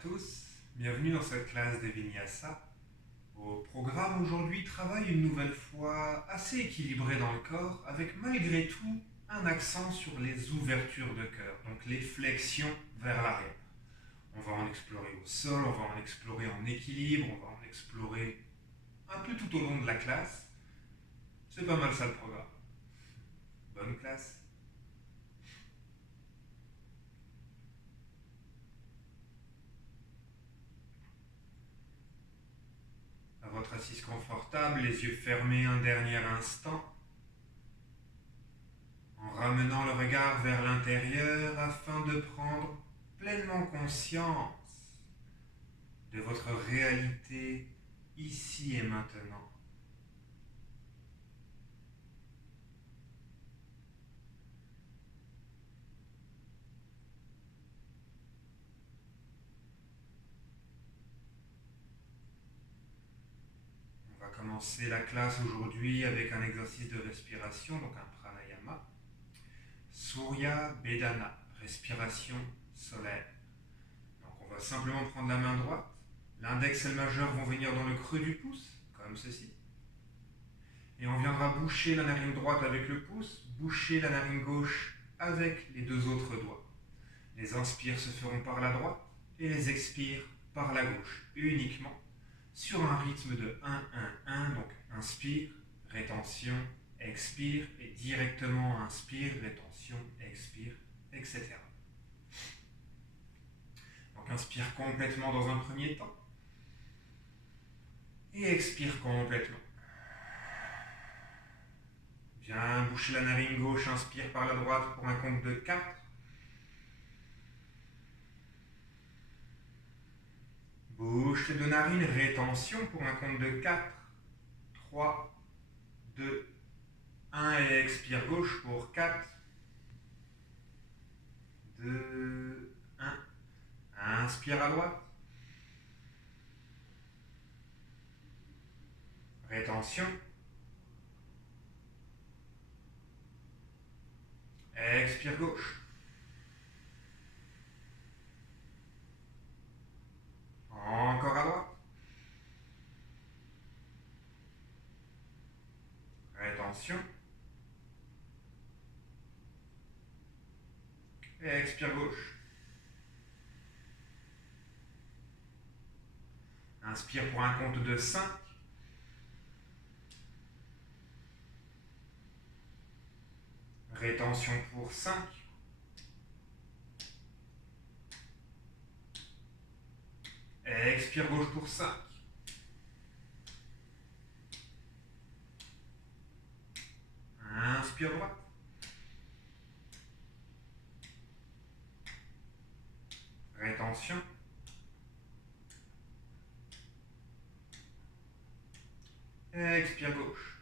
tous, bienvenue dans cette classe de Vinyasa. Au programme aujourd'hui, travaille une nouvelle fois assez équilibré dans le corps, avec malgré tout un accent sur les ouvertures de cœur, donc les flexions vers l'arrière. On va en explorer au sol, on va en explorer en équilibre, on va en explorer un peu tout au long de la classe. C'est pas mal ça le programme. Bonne classe. À votre assise confortable, les yeux fermés un dernier instant, en ramenant le regard vers l'intérieur afin de prendre pleinement conscience de votre réalité ici et maintenant. On va commencer la classe aujourd'hui avec un exercice de respiration, donc un pranayama. Surya Bedana, respiration solaire. Donc on va simplement prendre la main droite, l'index et le majeur vont venir dans le creux du pouce, comme ceci. Et on viendra boucher la narine droite avec le pouce, boucher la narine gauche avec les deux autres doigts. Les inspires se feront par la droite et les expires par la gauche, uniquement sur un rythme de 1-1-1. Donc inspire, rétention, expire, et directement inspire, rétention, expire, etc. Donc inspire complètement dans un premier temps et expire complètement. Viens boucher la narine gauche, inspire par la droite pour un compte de 4. Bouche les deux narines, rétention pour un compte de 4. 3, 2, 1 et expire gauche pour 4, 2, 1. Inspire à droite. Rétention. Expire gauche. Encore à droite. Rétention. Et expire gauche. Inspire pour un compte de 5. Rétention pour 5. Expire gauche pour 5. Inspire droite. Rétention. Expire gauche.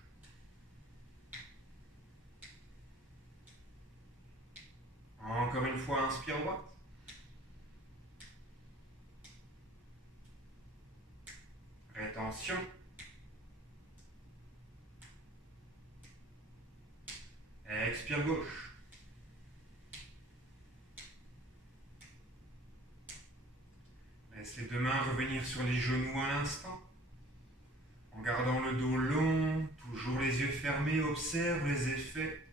Encore une fois, inspire droite. Rétention. Expire gauche. Laisse les deux mains revenir sur les genoux un instant. En gardant le dos long, toujours les yeux fermés, observe les effets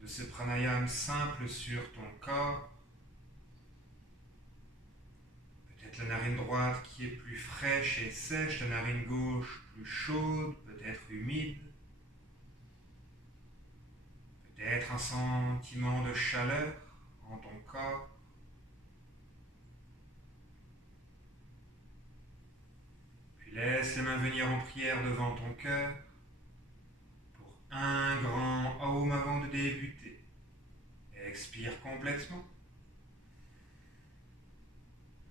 de ce pranayama simple sur ton corps. Peut-être la narine droite qui est plus fraîche et sèche, la narine gauche plus chaude, peut-être humide. Peut-être un sentiment de chaleur en ton corps. Puis laisse les mains venir en prière devant ton cœur pour un grand Aum avant de débuter. Expire complètement.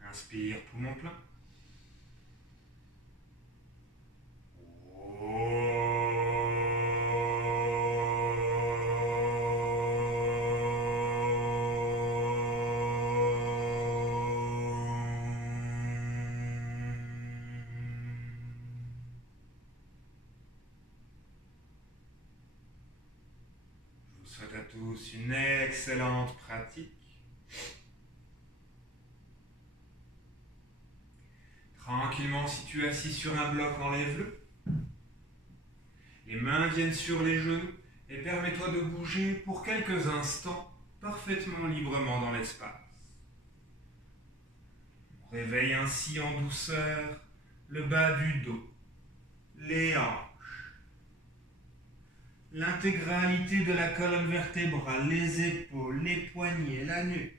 Inspire poumon plein. Je vous souhaite à tous une excellente pratique. Tranquillement, si tu es assis sur un bloc, enlève-le. Les mains viennent sur les genoux et permets-toi de bouger pour quelques instants parfaitement librement dans l'espace. Réveille ainsi en douceur le bas du dos, les hanches, l'intégralité de la colonne vertébrale, les épaules, les poignets, la nuque.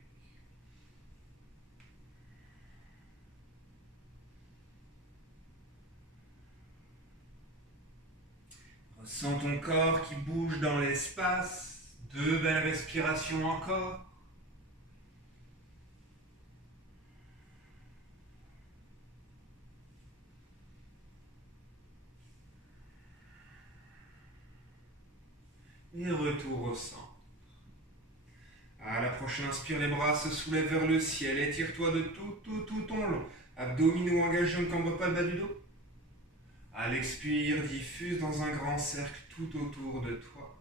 Ressens ton corps qui bouge dans l'espace. 2 belles respirations encore. Et retour au centre. À la prochaine inspire, les bras se soulèvent vers le ciel. Étire-toi de tout ton long. Abdominaux engagés, on ne cambre pas le bas du dos. À l'expire, diffuse dans un grand cercle tout autour de toi.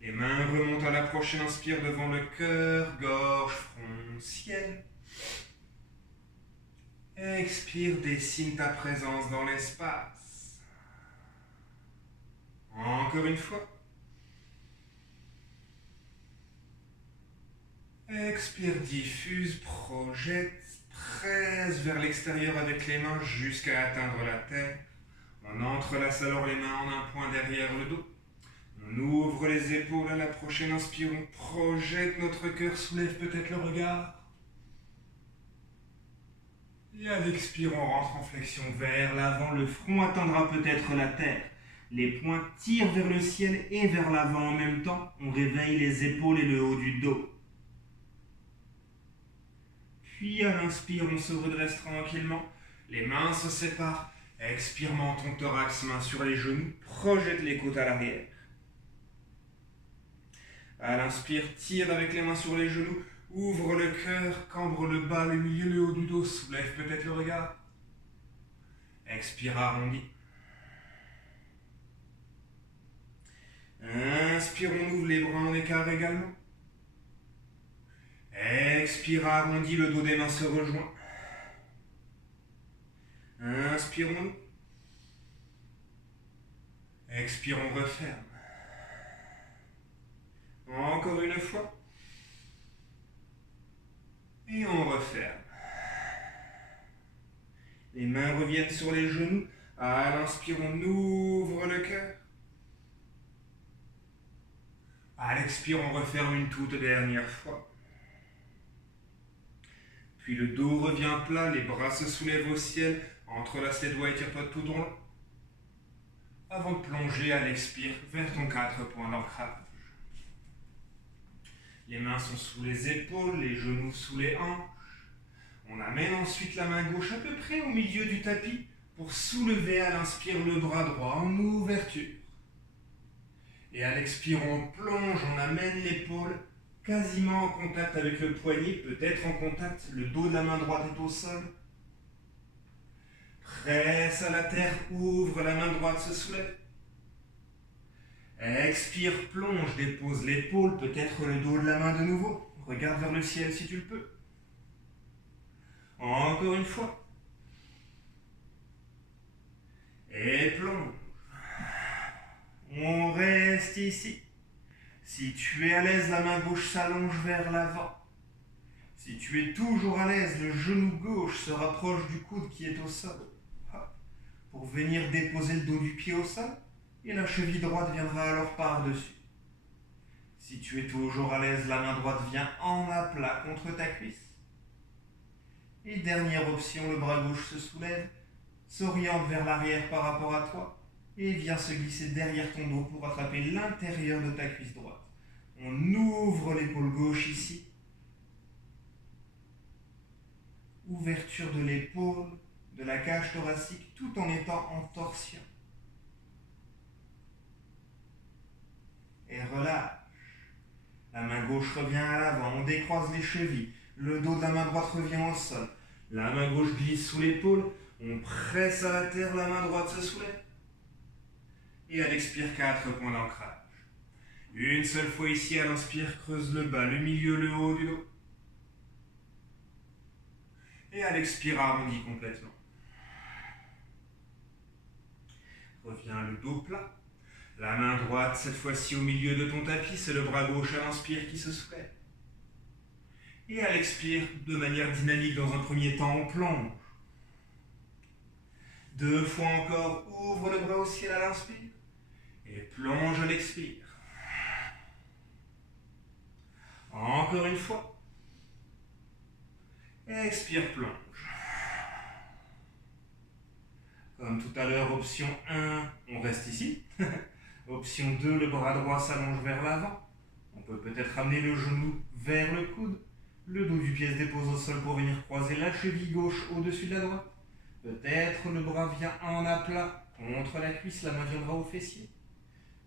Les mains remontent à la prochaine inspire devant le cœur, gorge, front, ciel. Expire, dessine ta présence dans l'espace. Encore une fois. Expire, diffuse, projette, presse vers l'extérieur avec les mains jusqu'à atteindre la terre. On entrelace alors les mains en un point derrière le dos. On ouvre les épaules à la prochaine inspire, on projette, notre cœur soulève peut-être le regard. Et à l'expire, on rentre en flexion vers l'avant, le front atteindra peut-être la terre. Les poings tirent vers le ciel et vers l'avant en même temps. On réveille les épaules et le haut du dos. Puis à l'inspire, on se redresse tranquillement. Les mains se séparent. Expire, menton thorax, main sur les genoux. Projette les côtes à l'arrière. À l'inspire, tire avec les mains sur les genoux. Ouvre le cœur, cambre le bas, le milieu, le haut du dos. Soulève peut-être le regard. Expire, arrondi. Inspire, on ouvre les bras en écart également. Expire, arrondi, le dos des mains se rejoint. Inspirons-nous. Expire, on referme. Encore une fois. Et on referme. Les mains reviennent sur les genoux. À l'inspire, on ouvre le cœur. À l'expire, on referme une toute dernière fois. Puis le dos revient plat, les bras se soulèvent au ciel, entrelace les doigts et tire-toi tout ton long. Avant de plonger à l'expire vers ton 4 points d'ancrage. Les mains sont sous les épaules, les genoux sous les hanches. On amène ensuite la main gauche à peu près au milieu du tapis pour soulever à l'inspire le bras droit en ouverture. Et à l'expire, on plonge, on amène l'épaule quasiment en contact avec le poignet, peut-être en contact, le dos de la main droite est au sol. Presse à la terre, ouvre, la main droite se soulève. Expire, plonge, dépose l'épaule, peut-être le dos de la main de nouveau. Regarde vers le ciel si tu le peux. Encore une fois. Et plonge. On reste ici. Si tu es à l'aise, la main gauche s'allonge vers l'avant. Si tu es toujours à l'aise, le genou gauche se rapproche du coude qui est au sol. Pour venir déposer le dos du pied au sol, et la cheville droite viendra alors par-dessus. Si tu es toujours à l'aise, la main droite vient en aplat contre ta cuisse. Et dernière option, le bras gauche se soulève, s'oriente vers l'arrière par rapport à toi, et vient se glisser derrière ton dos pour attraper l'intérieur de ta cuisse droite. On ouvre l'épaule gauche ici. Ouverture de l'épaule, de la cage thoracique, tout en étant en torsion. Et relâche. La main gauche revient à l'avant, on décroise les chevilles. Le dos de la main droite revient au sol. La main gauche glisse sous l'épaule, on presse à la terre, la main droite se soulève. Et à l'expire, 4 points d'ancrage. Une seule fois ici, à l'inspire, creuse le bas, le milieu, le haut du dos. Et à l'expire, arrondis complètement. Reviens le dos plat. La main droite, cette fois-ci au milieu de ton tapis, c'est le bras gauche à l'inspire qui se soulève. Et à l'expire, de manière dynamique dans un premier temps, on plonge. 2 fois encore, ouvre le bras au ciel à l'inspire et plonge à l'expire. Encore une fois. Expire, plonge. Comme tout à l'heure, option 1, on reste ici. Option 2, le bras droit s'allonge vers l'avant. On peut peut-être ramener le genou vers le coude. Le dos du pied se dépose au sol pour venir croiser la cheville gauche au-dessus de la droite. Peut-être le bras vient en aplat contre la cuisse, la main viendra au fessier.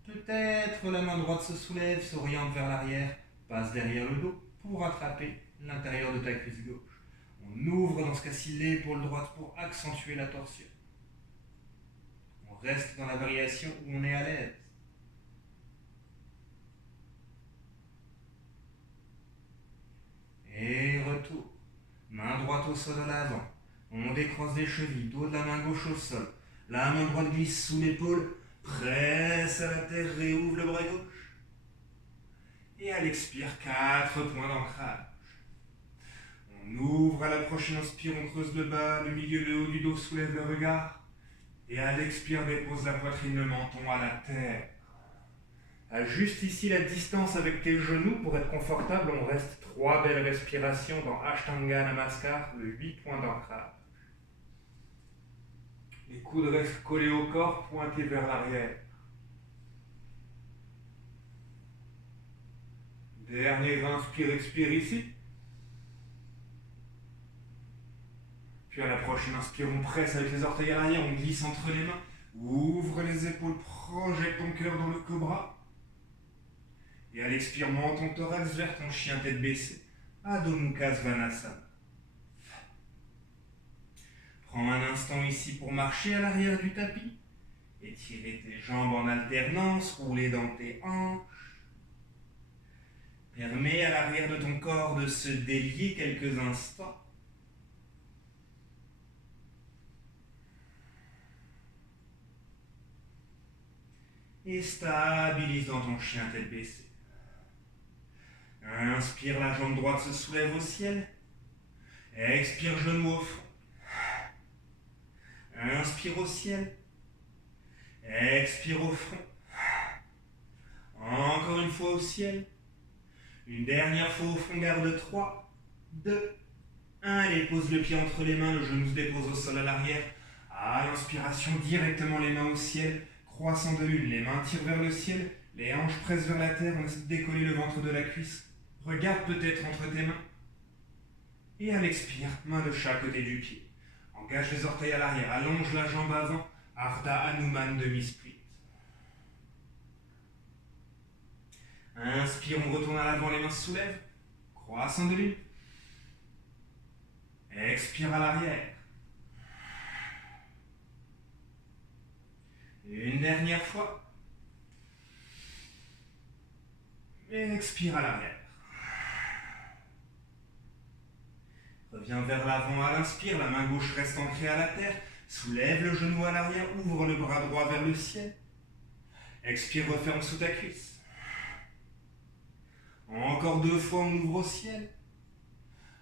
Peut-être la main droite se soulève, s'oriente vers l'arrière, passe derrière le dos pour attraper l'intérieur de ta cuisse gauche. On ouvre dans ce cas-ci l'épaule droite pour accentuer la torsion. On reste dans la variation où on est à l'aise. Et retour. Main droite au sol à l'avant. On décroise les chevilles, dos de la main gauche au sol. La main droite glisse sous l'épaule, presse à la terre, réouvre le bras gauche. Et à l'expire, 4 points d'ancrage. On ouvre à la prochaine inspire, on creuse le bas, le milieu, le haut du dos, soulève le regard. Et à l'expire, dépose la poitrine, le menton à la terre. Ajuste ici la distance avec tes genoux pour être confortable. On reste 3 belles respirations dans Ashtanga Namaskar, le 8 points d'ancrage. Les coudes restent collés au corps, pointés vers l'arrière. Dernier inspire, expire ici. Puis à la prochaine inspire, on presse avec les orteils à l'arrière, on glisse entre les mains. Ouvre les épaules, projette ton cœur dans le cobra. Et à l'expire, monte ton thorax vers ton chien tête baissée. Adho Mukha Svanasana. Prends un instant ici pour marcher à l'arrière du tapis. Étirer tes jambes en alternance, rouler dans tes hanches. Permets à l'arrière de ton corps de se délier quelques instants. Et stabilise dans ton chien tête baissée. Inspire, la jambe droite se soulève au ciel. Expire, genou au front. Inspire au ciel. Expire au front. Encore une fois au ciel. Une dernière fois au front, garde 3, 2, 1. Allez, pose le pied entre les mains, le genou se dépose au sol à l'arrière. À l'inspiration, directement les mains au ciel. Croissant de lune, les mains tirent vers le ciel. Les hanches pressent vers la terre, on essaie de décoller le ventre de la cuisse. Regarde peut-être entre tes mains. Et à l'expire, main de chaque côté du pied. Engage les orteils à l'arrière, allonge la jambe avant. Ardha Hanuman demi-split. Inspire, on retourne à l'avant, les mains se soulèvent. Croissant de lune. Expire à l'arrière. Une dernière fois. Expire à l'arrière. Reviens vers l'avant à l'inspire, la main gauche reste ancrée à la terre. Soulève le genou à l'arrière, ouvre le bras droit vers le ciel. Expire, referme sous ta cuisse. Encore 2 fois, on ouvre au ciel.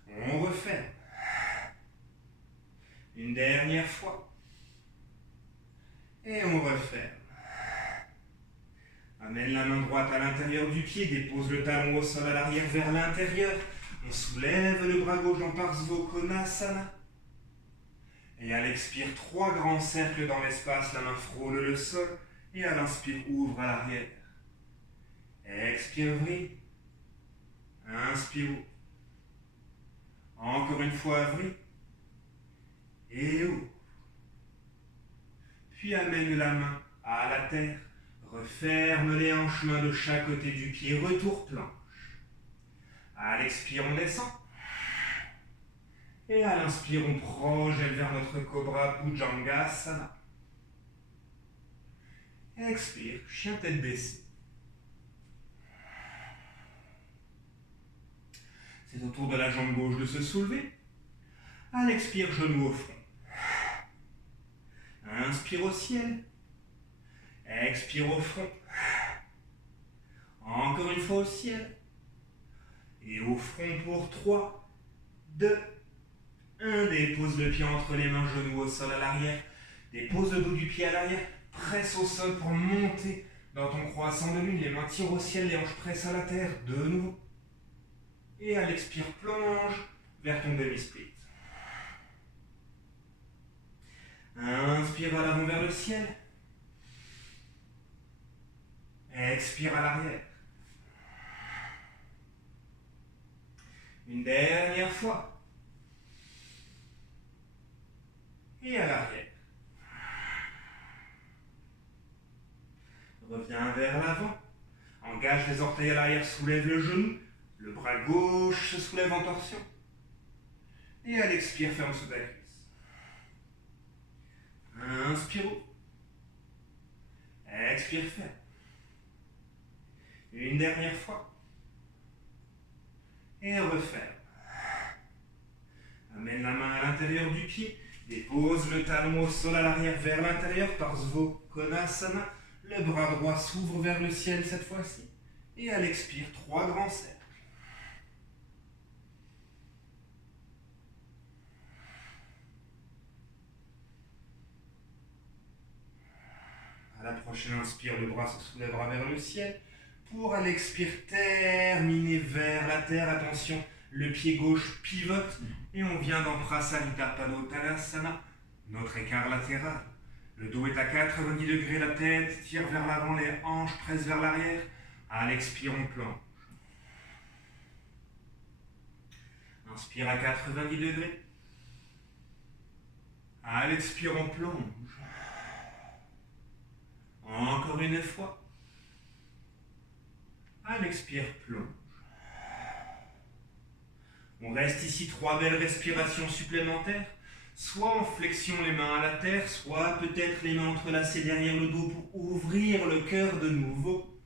On referme. Une dernière fois. Et on referme. Amène la main droite à l'intérieur du pied, dépose le talon au sol à l'arrière vers l'intérieur. On soulève le bras gauche en Parsvakonasana. Et à l'expire, 3 grands cercles dans l'espace, la main frôle le sol. Et à l'inspire, ouvre à l'arrière. Expire, vrille. Inspire. Encore une fois, vrille. Et ouvre. Puis amène la main à la terre. Referme les hanches, mains de chaque côté du pied. Retour planche. À l'expire, on descend. Et à l'inspire, on projette vers notre cobra Bhujangasana. Expire, chien tête baissée. C'est au tour de la jambe gauche de se soulever. À l'expire, genou au front. Inspire au ciel. Expire au front. Encore une fois au ciel. Et au front pour 3, 2, 1. Dépose le pied entre les mains, genou au sol à l'arrière. Dépose le dos du pied à l'arrière. Presse au sol pour monter dans ton croissant de lune. Les mains tirent au ciel, les hanches pressent à la terre. De nouveau. Et à l'expire, plonge vers ton demi-split. Inspire à l'avant vers le ciel. Expire à l'arrière. Une dernière fois. Et à l'arrière. Reviens vers l'avant. Engage les orteils à l'arrière, soulève le genou. Le bras gauche se soulève en torsion. Et à l'expire, ferme sous ta cuisse. Inspire haut. Expire, ferme. Une dernière fois. Et referme. Amène la main à l'intérieur du pied. Dépose le talon au sol à l'arrière vers l'intérieur. Parsva Konasana. Le bras droit s'ouvre vers le ciel cette fois-ci. Et à l'expire, 3 grands cercles. À la prochaine inspire, le bras se soulèvera vers le ciel. Pour à l'expire, terminer vers la terre. Attention, le pied gauche pivote. Et on vient dans Prasarita Padottanasana, notre écart latéral. Le dos est à 90 degrés, la tête tire vers l'avant, les hanches pressent vers l'arrière. À l'expire, on plonge. Inspire à 90 degrés. À l'expire, on plonge. Encore une fois. À l'expire, plonge. On reste ici 3 belles respirations supplémentaires. Soit en flexion les mains à la terre, soit peut-être les mains entrelacées derrière le dos pour ouvrir le cœur de nouveau.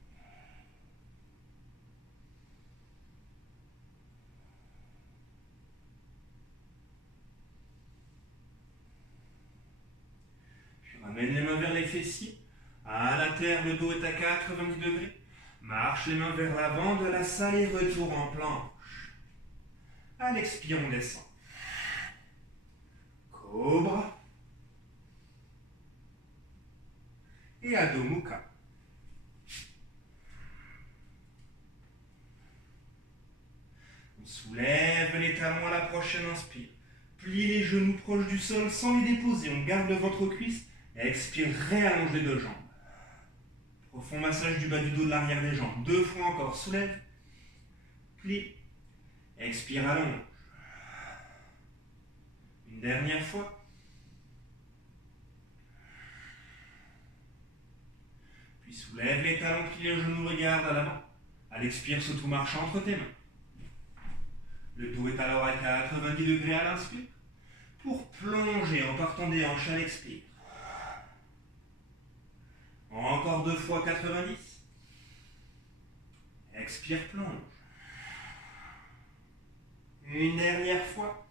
Puis ramène les mains vers les fessiers. À la terre, le dos est à 90 degrés. Marche les mains vers l'avant de la salle et retour en planche. À l'expire, on descend. Cobra. Et Adho Mukha. On soulève les talons à la prochaine inspire. Plie les genoux proches du sol sans les déposer. On garde le ventre aux cuisses. Expire, réallonge les 2 jambes. Profond massage du bas du dos de l'arrière des jambes. 2 fois encore, soulève. Plie. Expire, allonge. Une dernière fois. Puis soulève les talons, plie les genoux, regarde à l'avant. À l'expire, saute ou marche entre tes mains. Le dos est alors à 90 degrés à l'inspire. Pour plonger en partant des hanches à l'expire. Encore 2 fois 90. Expire, plonge. Une dernière fois.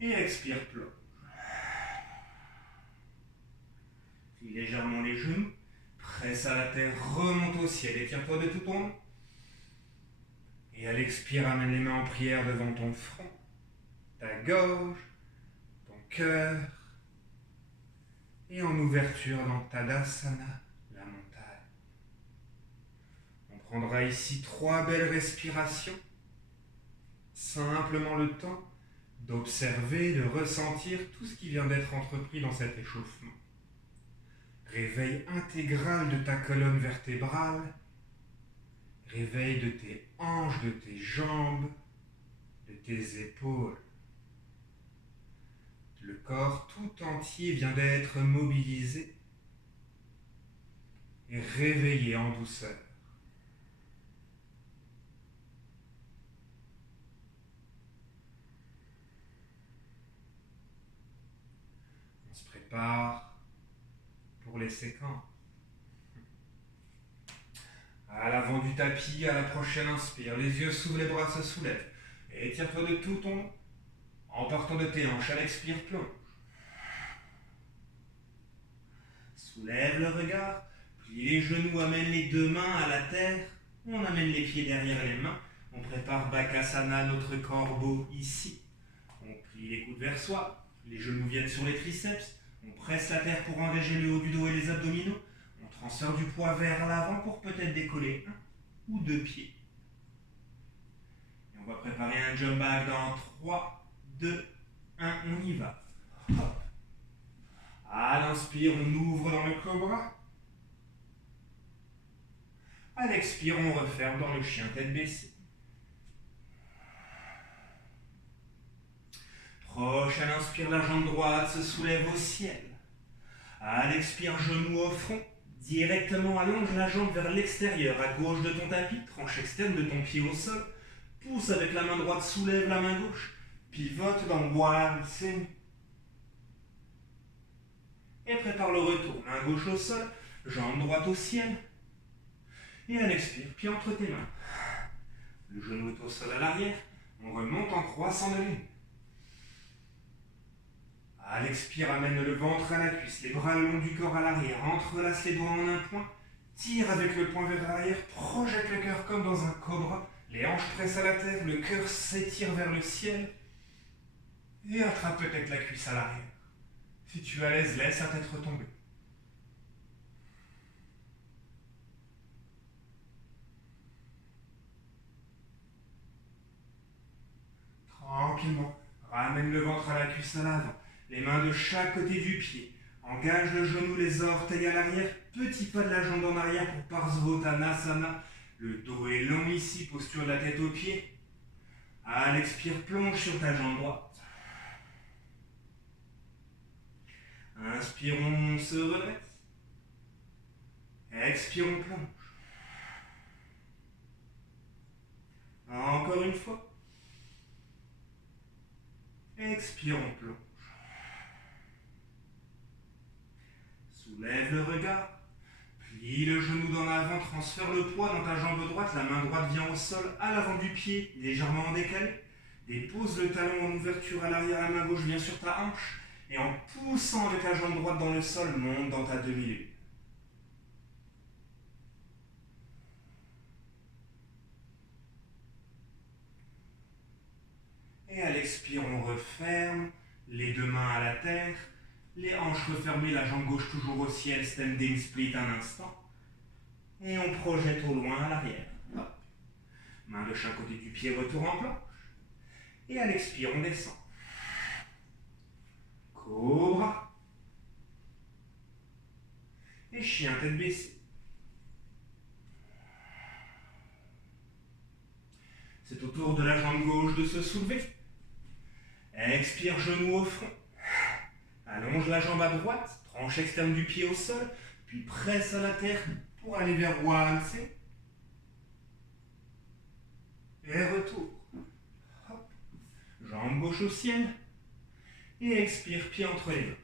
Et expire, plonge. Plie légèrement les genoux. Presse à la terre, remonte au ciel. Étire-toi de tout ton long. Et à l'expire, amène les mains en prière devant ton front, ta gorge, ton cœur. Et en ouverture dans Tadasana, la montagne. On prendra ici 3 belles respirations. Simplement le temps d'observer, de ressentir tout ce qui vient d'être entrepris dans cet échauffement. Réveil intégral de ta colonne vertébrale. Réveil de tes hanches, de tes jambes, de tes épaules. Le corps tout entier vient d'être mobilisé et réveillé en douceur. On se prépare pour les séquences. À l'avant du tapis, à la prochaine inspire, les yeux s'ouvrent, les bras se soulèvent. Étire-toi de tout ton long. En partant de tes hanches, à l'expire, plonge. Soulève le regard, plie les genoux, amène les deux mains à la terre. On amène les pieds derrière les mains. On prépare Bakasana, notre corbeau, ici. On plie les coudes vers soi. Les genoux viennent sur les triceps. On presse la terre pour engager le haut du dos et les abdominaux. On transfère du poids vers l'avant pour peut-être décoller un ou deux pieds. Et on va préparer un jump back dans 3, 2, 1. On y va. Hop. À l'inspire, on ouvre dans le cobra. À l'expire, on referme dans le chien tête baissée. Prochaine inspire, la jambe droite se soulève au ciel. À l'expire, genou au front. Directement allonge la jambe vers l'extérieur, à gauche de ton tapis, tranche externe de ton pied au sol. Pousse avec la main droite, soulève la main gauche. Pivote dans Waltzing. Et prépare le retour. Main gauche au sol, jambe droite au ciel. Et à l'expire, pied entre tes mains. Le genou est au sol à l'arrière. On remonte en croissant de lune. À l'expire, amène le ventre à la cuisse, les bras le long du corps à l'arrière, entrelace les doigts en un point, tire avec le poing vers l'arrière, projette le cœur comme dans un cobra, les hanches pressent à la terre, le cœur s'étire vers le ciel, et attrape peut-être la cuisse à l'arrière. Si tu es à l'aise, laisse la tête retomber. Tranquillement, ramène le ventre à la cuisse à l'avant. Les mains de chaque côté du pied. Engage le genou, les orteils à l'arrière. Petit pas de la jambe en arrière pour Parsvottanasana. Le dos est long ici, posture de la tête aux pieds. À l'expire, plonge sur ta jambe droite. Inspirons, on se redresse. Expirons, plonge. Encore une fois. Expirons, plonge. Soulève le regard, plie le genou dans l'avant, transfère le poids dans ta jambe droite, la main droite vient au sol à l'avant du pied, légèrement en décalé. Dépose le talon en ouverture à l'arrière, la main gauche vient sur ta hanche, et en poussant avec la jambe droite dans le sol, monte dans ta demi-lune. Et à l'expire, on referme, les deux mains à la terre, les hanches refermées, la jambe gauche toujours au ciel, standing split un instant. Et on projette au loin à l'arrière. Main de chaque côté du pied, retour en planche. Et à l'expire, on descend. Cobra. Et chien tête baissée. C'est au tour de la jambe gauche de se soulever. Expire, genou au front. Allonge la jambe à droite, tranche externe du pied au sol, puis presse à la terre pour aller vers Waltzing. Et retour. Hop. Jambe gauche au ciel. Et expire, pied entre les mains.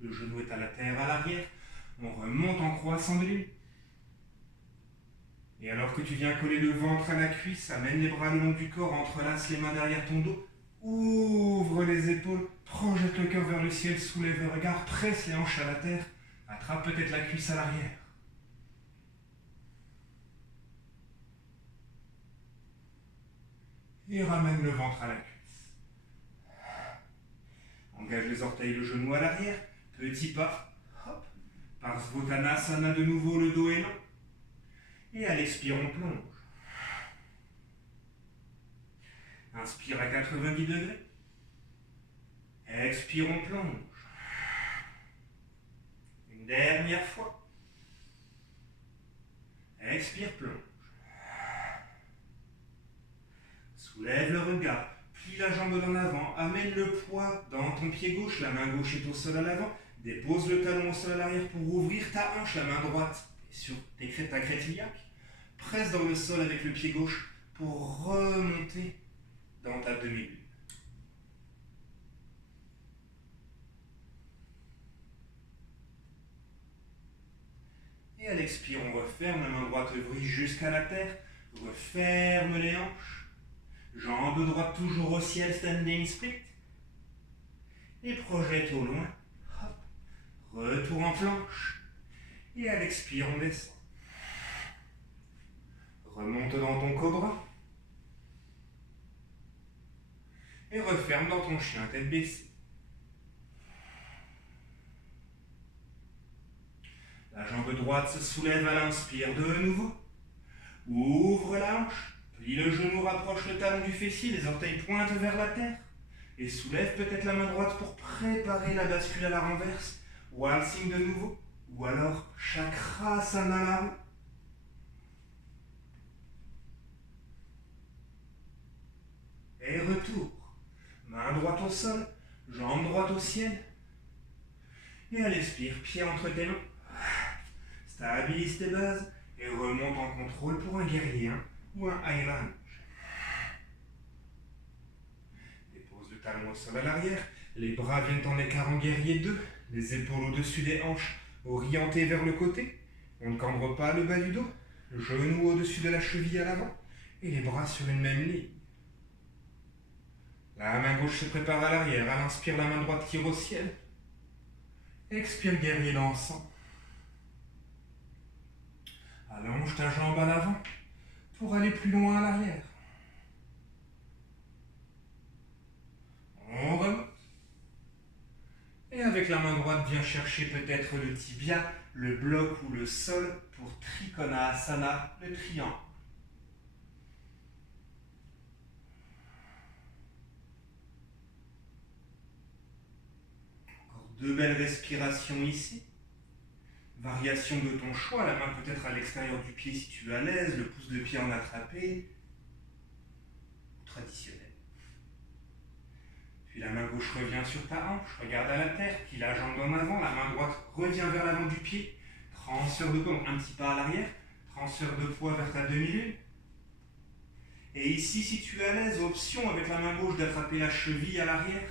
Le genou est à la terre, à l'arrière. On remonte en croissant de lune. Et alors que tu viens coller le ventre à la cuisse, amène les bras le long du corps, entrelace les mains derrière ton dos. Ouvre les épaules, projette le cœur vers le ciel, soulève le regard, presse les hanches à la terre, attrape peut-être la cuisse à l'arrière. Et ramène le ventre à la cuisse. Engage les orteils, le genou à l'arrière, petit pas, hop, Parsvottanasana de nouveau, le dos est long. Et à l'expire, on plonge. Inspire à 90 degrés. Expire, on plonge. Une dernière fois. Expire, plonge. Soulève le regard. Plie la jambe en avant. Amène le poids dans ton pied gauche. La main gauche est au sol à l'avant. Dépose le talon au sol à l'arrière pour ouvrir ta hanche. La main droite est sur ta crête iliaque. Presse dans le sol avec le pied gauche pour remonter dans ta demi-lune. Et à l'expire, on referme, la main droite brille jusqu'à la terre, referme les hanches, Jambe droite toujours au ciel, standing split. Et projette au loin. Hop. Retour en planche. Et à l'expire, on descend. Remonte dans ton cobra. Et referme dans ton chien, tête baissée. La jambe droite se soulève à l'inspire de nouveau. Ouvre la hanche. Plie le genou, rapproche le talon du fessier, les orteils pointent vers la terre. Et soulève peut-être la main droite pour préparer la bascule à la renverse. Waltzing de nouveau. Ou alors Chakrasana la roue. Et retour. Main droite au sol, jambe droite au ciel. Et à l'expire, pied entre tes mains. Stabilise tes bases et remonte en contrôle pour un guerrier 1 ou un high lunge. Dépose le talon au sol à l'arrière, les bras viennent en écart en guerrier 2, les épaules au-dessus des hanches, orientées vers le côté. On ne cambre pas le bas du dos, le genou au-dessus de la cheville à l'avant et les bras sur une même ligne. La main gauche se prépare à l'arrière, à l'inspire, la main droite tire au ciel. Expire, guerrier dansant. Allonge ta jambe à l'avant pour aller plus loin à l'arrière. On remonte. Et avec la main droite, viens chercher peut-être le tibia, le bloc ou le sol pour Trikonasana, le triangle. Encore 2 belles respirations ici. Variation de ton choix, la main peut être à l'extérieur du pied si tu es à l'aise, le pouce de pied en attrapé, ou traditionnel. Puis la main gauche revient sur ta hanche, regarde à la terre, puis la jambe en avant, la main droite revient vers l'avant du pied, transfert de poids, un petit pas à l'arrière, transfert de poids vers ta demi-lune. Et ici, si tu es à l'aise, option avec la main gauche d'attraper la cheville à l'arrière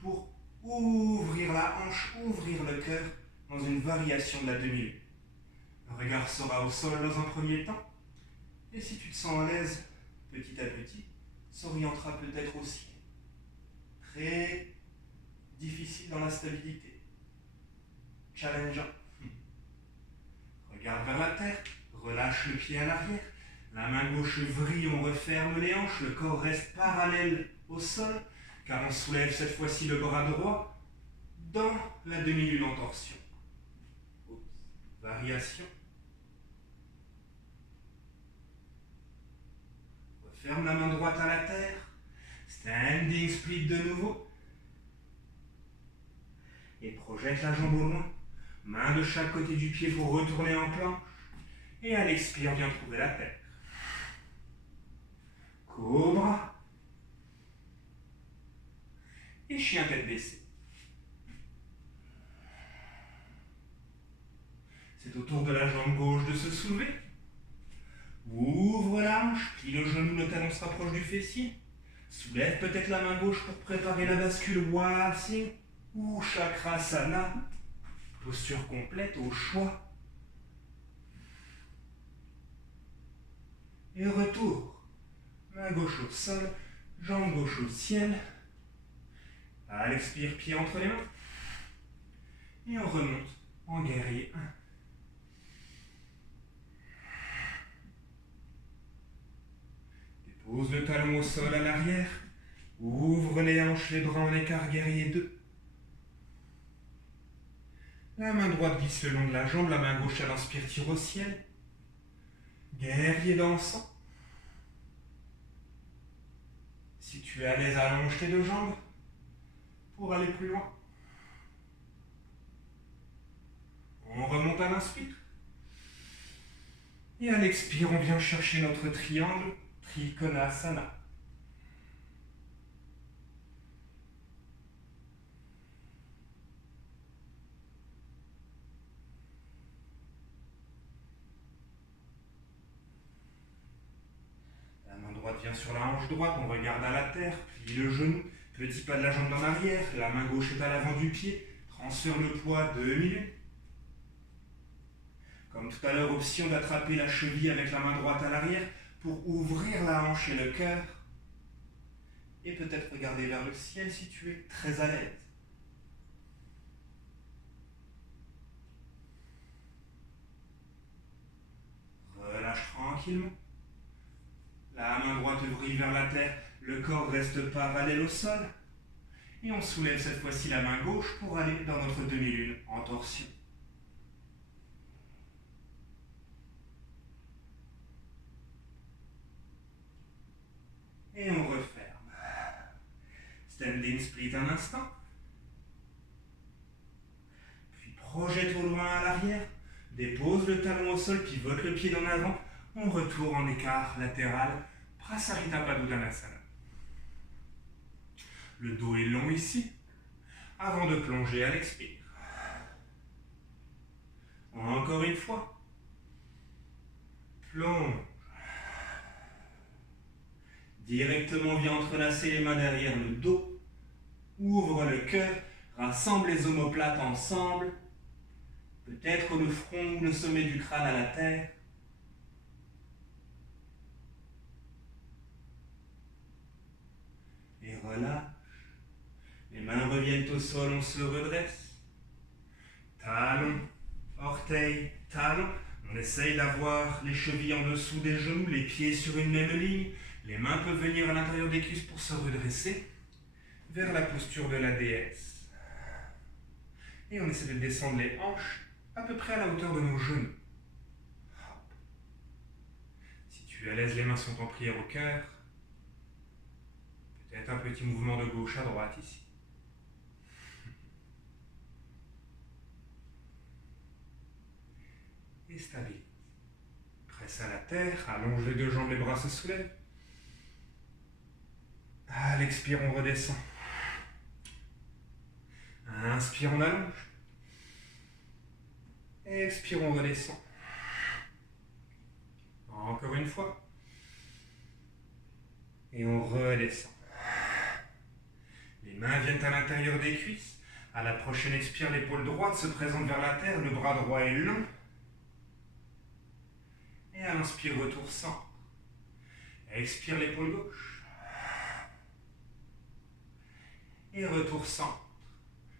pour ouvrir la hanche, ouvrir le cœur, dans une variation de la demi-lune. Le regard sera au sol dans un premier temps, et si tu te sens à l'aise, petit à petit, s'orientera peut-être au ciel. Très difficile dans la stabilité. Challengeant. Regarde vers la terre, relâche le pied à l'arrière, la main gauche vrille, on referme les hanches, le corps reste parallèle au sol, car on soulève cette fois-ci le bras droit dans la demi-lune en torsion. Variation. Referme la main droite à la terre. Standing split de nouveau. Et projette la jambe au loin. Main de chaque côté du pied pour retourner en planche. Et à l'expire, viens trouver la terre. Cobra. Et chien tête baissée. C'est au tour de la jambe gauche de se soulever. Ouvre la hanche, plie le genou, le talon se rapproche du fessier. Soulève peut-être la main gauche pour préparer la bascule waltzing ou chakrasana. Posture complète au choix. Et retour. Main gauche au sol, jambe gauche au ciel. À l'expire, pied entre les mains. Et on remonte en guerrier 1. Pose le talon au sol à l'arrière. Ouvre les hanches, les bras en écart, guerrier 2. La main droite glisse le long de la jambe, la main gauche à l'inspire tire au ciel. Guerrier dansant. Si tu es à l'aise, allonge tes 2 jambes pour aller plus loin. On remonte à l'inspire. Et à l'expire, on vient chercher notre triangle. Trikonasana. La main droite vient sur la hanche droite, on regarde à la terre, plie le genou, petit pas de la jambe en arrière, la main gauche est à l'avant du pied, transfère le poids demi-lune. Comme tout à l'heure, option d'attraper la cheville avec la main droite à l'arrière, pour ouvrir la hanche et le cœur et peut-être regarder vers le ciel si tu es très à l'aise. Relâche tranquillement. La main droite brille vers la terre, le corps reste parallèle au sol. Et on soulève cette fois-ci la main gauche pour aller dans notre demi-lune en torsion. Et on referme. Standing split un instant. Puis projette au loin à l'arrière. Dépose le talon au sol, pivote le pied en avant. On retourne en écart latéral. Prasarita Padottanasana. Le dos est long ici, avant de plonger à l'expire. Encore une fois. Plonge. Directement viens entrelacer les mains derrière le dos. Ouvre le cœur, rassemble les omoplates ensemble. Peut-être le front ou le sommet du crâne à la terre. Et relâche. Les mains reviennent au sol, on se redresse. Talons, orteils, talons. On essaye d'avoir les chevilles en dessous des genoux, les pieds sur une même ligne. Les mains peuvent venir à l'intérieur des cuisses pour se redresser vers la posture de la déesse. Et on essaie de descendre les hanches à peu près à la hauteur de nos genoux. Si tu es à l'aise, les mains sont en prière au cœur. Peut-être un petit mouvement de gauche à droite ici. Et stabilise. Presse à la terre, allonge les deux jambes, les bras se soulèvent. À l'expire, on redescend. Inspire, on allonge. Expire, on redescend. Encore une fois. Et on redescend. Les mains viennent à l'intérieur des cuisses. À la prochaine expire, l'épaule droite se présente vers la terre, le bras droit est long. Et à l'inspire, retour centre. Expire l'épaule gauche. Et retour centre.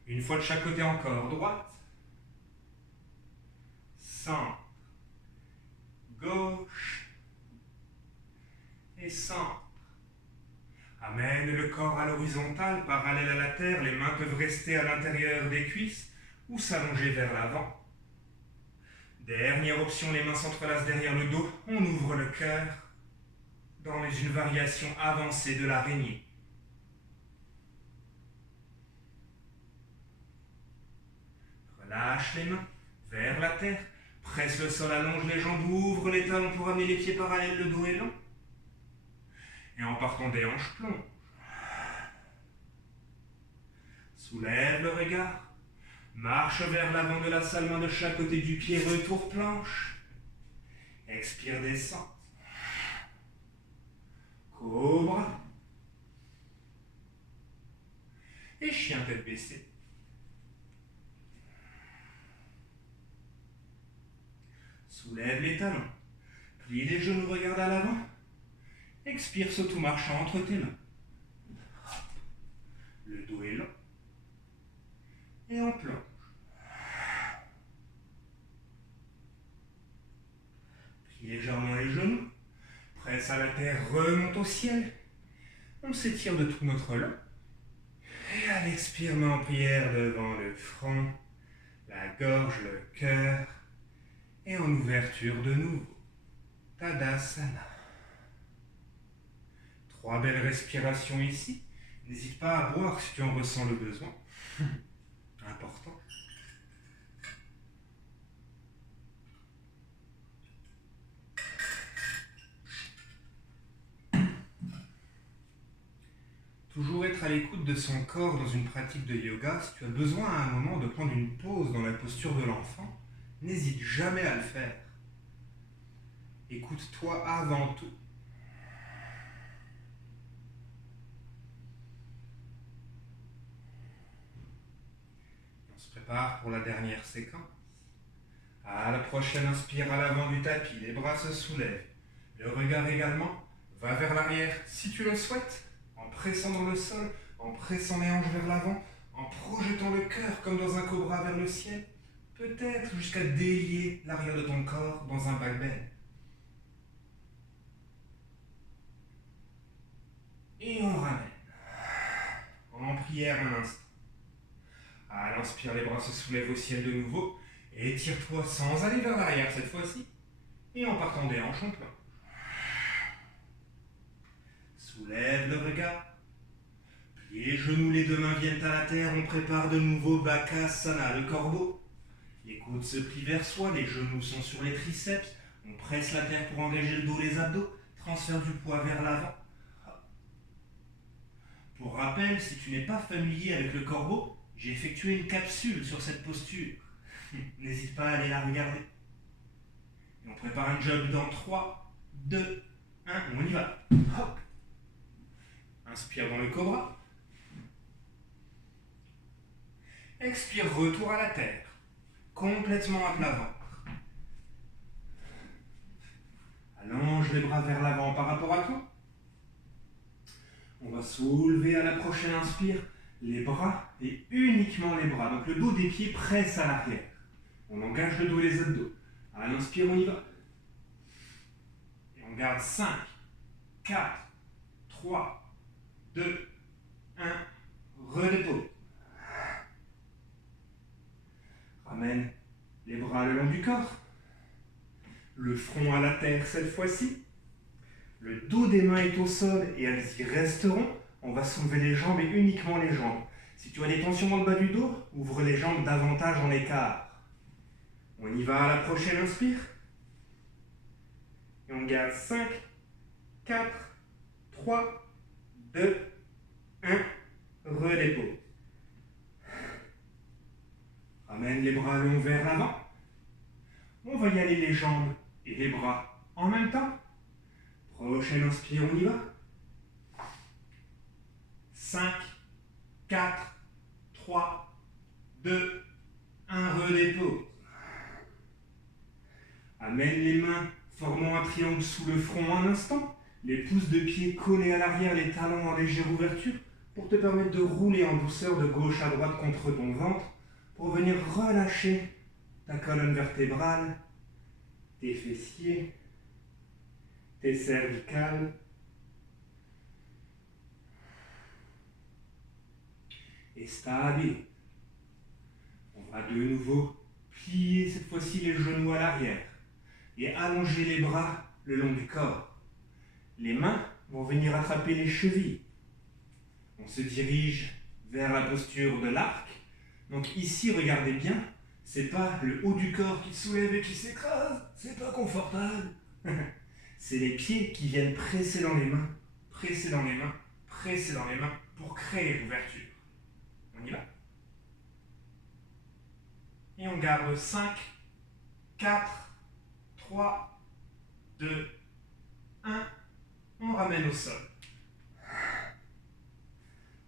Une fois de chaque côté encore. Droite. Centre. Gauche. Et centre. Amène le corps à l'horizontale, parallèle à la terre. Les mains peuvent rester à l'intérieur des cuisses ou s'allonger vers l'avant. Dernière option, les mains s'entrelacent derrière le dos. On ouvre le cœur dans une variation avancée de l'araignée. Relâche les mains vers la terre. Presse le sol, allonge les jambes, ouvre les talons pour amener les pieds parallèles, le dos est long. Et en partant des hanches, plonge. Soulève le regard. Marche vers l'avant de la salle, main de chaque côté du pied, retour planche. Expire, descente. Cobra. Et chien tête baissée. Soulève les talons. Plie les genoux, regarde à l'avant. Expire, saute ou marchant entre tes mains. Le dos est long. Et on plonge. Plie légèrement les genoux. Presse à la terre, remonte au ciel. On s'étire de tout notre long. Et à l'expire, main en prière devant le front, la gorge, le cœur. Et en ouverture de nouveau. Tadasana. 3 belles respirations ici. N'hésite pas à boire si tu en ressens le besoin. Important. Toujours être à l'écoute de son corps dans une pratique de yoga. Si tu as besoin à un moment de prendre une pause dans la posture de l'enfant, n'hésite jamais à le faire. Écoute-toi avant tout. On se prépare pour la dernière séquence. À la prochaine, inspire à l'avant du tapis, les bras se soulèvent. Le regard également va vers l'arrière si tu le souhaites, en pressant dans le sol, en pressant les hanches vers l'avant, en projetant le cœur comme dans un cobra vers le ciel, peut-être jusqu'à délier l'arrière de ton corps dans un balbel. Et on ramène. En prière un instant. À l'inspire, les bras se soulèvent au ciel de nouveau. Et étire-toi sans aller vers l'arrière cette fois-ci. Et en partant des hanches, on plonge. Soulève le regard. Plie les genoux, les deux mains viennent à la terre. On prépare de nouveau Bakasana, le corbeau. Les coudes se plient vers soi, les genoux sont sur les triceps. On presse la terre pour engager le dos, les abdos. Transfère du poids vers l'avant. Pour rappel, si tu n'es pas familier avec le corbeau, j'ai effectué une capsule sur cette posture. N'hésite pas à aller la regarder. Et on prépare un jog dans 3, 2, 1, on y va. Hop. Inspire dans le cobra. Expire, retour à la terre. Complètement à plat ventre. Allonge les bras vers l'avant par rapport à toi. On va soulever à la prochaine inspire les bras et uniquement les bras. Donc le dos des pieds presse à l'arrière. On engage le dos et les abdos. À l'inspire, on y va. Et on garde 5, 4, 3, 2, 1. Redépose. Ramène les bras le long du corps. Le front à la terre cette fois-ci. Le dos des mains est au sol et elles y resteront. On va soulever les jambes et uniquement les jambes. Si tu as des tensions dans le bas du dos, ouvre les jambes davantage en écart. On y va à la prochaine inspire. Et on garde 5, 4, 3, 2, 1. Redépose. Ramène les bras longs vers l'avant. On va y aller les jambes et les bras en même temps. Prochaine inspire, on y va. 5, 4, 3, 2, 1, redépose. Amène les mains, formant un triangle sous le front un instant. Les pouces de pied collés à l'arrière, les talons en légère ouverture, pour te permettre de rouler en douceur de gauche à droite contre ton ventre, pour venir relâcher ta colonne vertébrale, tes fessiers, tes cervicales. Et stable. On va de nouveau plier cette fois-ci les genoux à l'arrière et allonger les bras le long du corps. Les mains vont venir attraper les chevilles. On se dirige vers la posture de l'arc. Donc ici, regardez bien, c'est pas le haut du corps qui soulève et qui s'écrase, c'est pas confortable. C'est les pieds qui viennent presser dans les mains, presser dans les mains, presser dans les mains pour créer l'ouverture. On y va. Et on garde 5, 4, 3, 2, 1. On ramène au sol.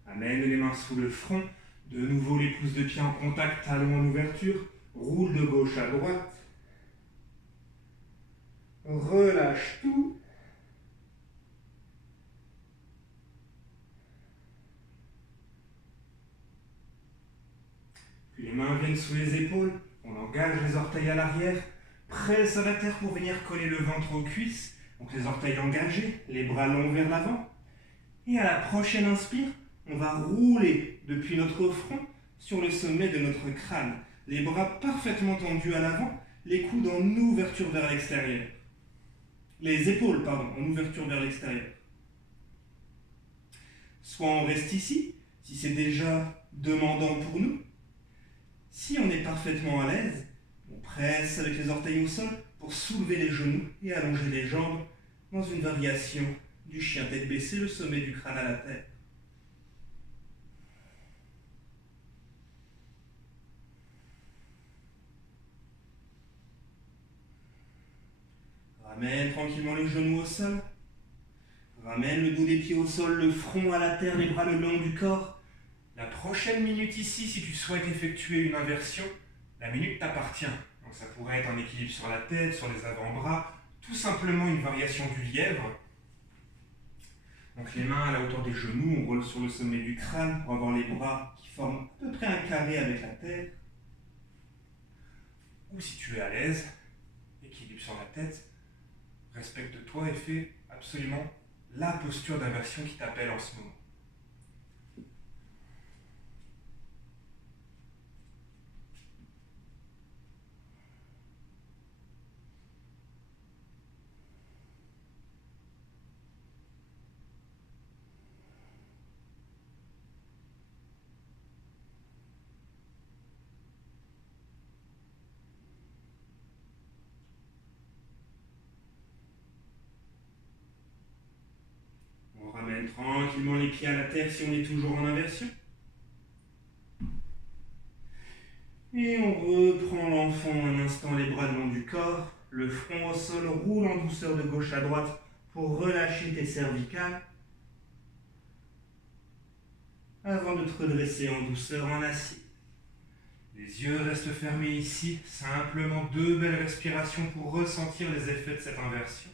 Amène les mains sous le front. De nouveau les pouces de pied en contact, talons en ouverture. Roule de gauche à droite. Relâche tout. Puis les mains viennent sous les épaules. On engage les orteils à l'arrière. Presse à la terre pour venir coller le ventre aux cuisses. Donc les orteils engagés, les bras longs vers l'avant. Et à la prochaine inspire, on va rouler depuis notre front sur le sommet de notre crâne. Les bras parfaitement tendus à l'avant, les coudes en ouverture vers l'extérieur. Les épaules, pardon, en ouverture vers l'extérieur. Soit on reste ici, si c'est déjà demandant pour nous. Si on est parfaitement à l'aise, on presse avec les orteils au sol pour soulever les genoux et allonger les jambes dans une variation du chien tête baissée, le sommet du crâne à la terre. Ramène tranquillement les genoux au sol. Ramène le dos des pieds au sol, le front à la terre, les bras le long du corps. La prochaine minute ici, si tu souhaites effectuer une inversion, la minute t'appartient. Donc ça pourrait être un équilibre sur la tête, sur les avant-bras, tout simplement une variation du lièvre. Donc les mains à la hauteur des genoux, on roule sur le sommet du crâne pour avoir les bras qui forment à peu près un carré avec la terre. Ou si tu es à l'aise, équilibre sur la tête, respecte-toi et fais absolument la posture d'inversion qui t'appelle en ce moment. On ramène tranquillement les pieds à la terre si on est toujours en inversion. Et on reprend l'enfant un instant les bras le long du corps, le front au sol, roule en douceur de gauche à droite pour relâcher tes cervicales. Avant de te redresser en douceur en acier. Les yeux restent fermés ici, simplement 2 belles respirations pour ressentir les effets de cette inversion.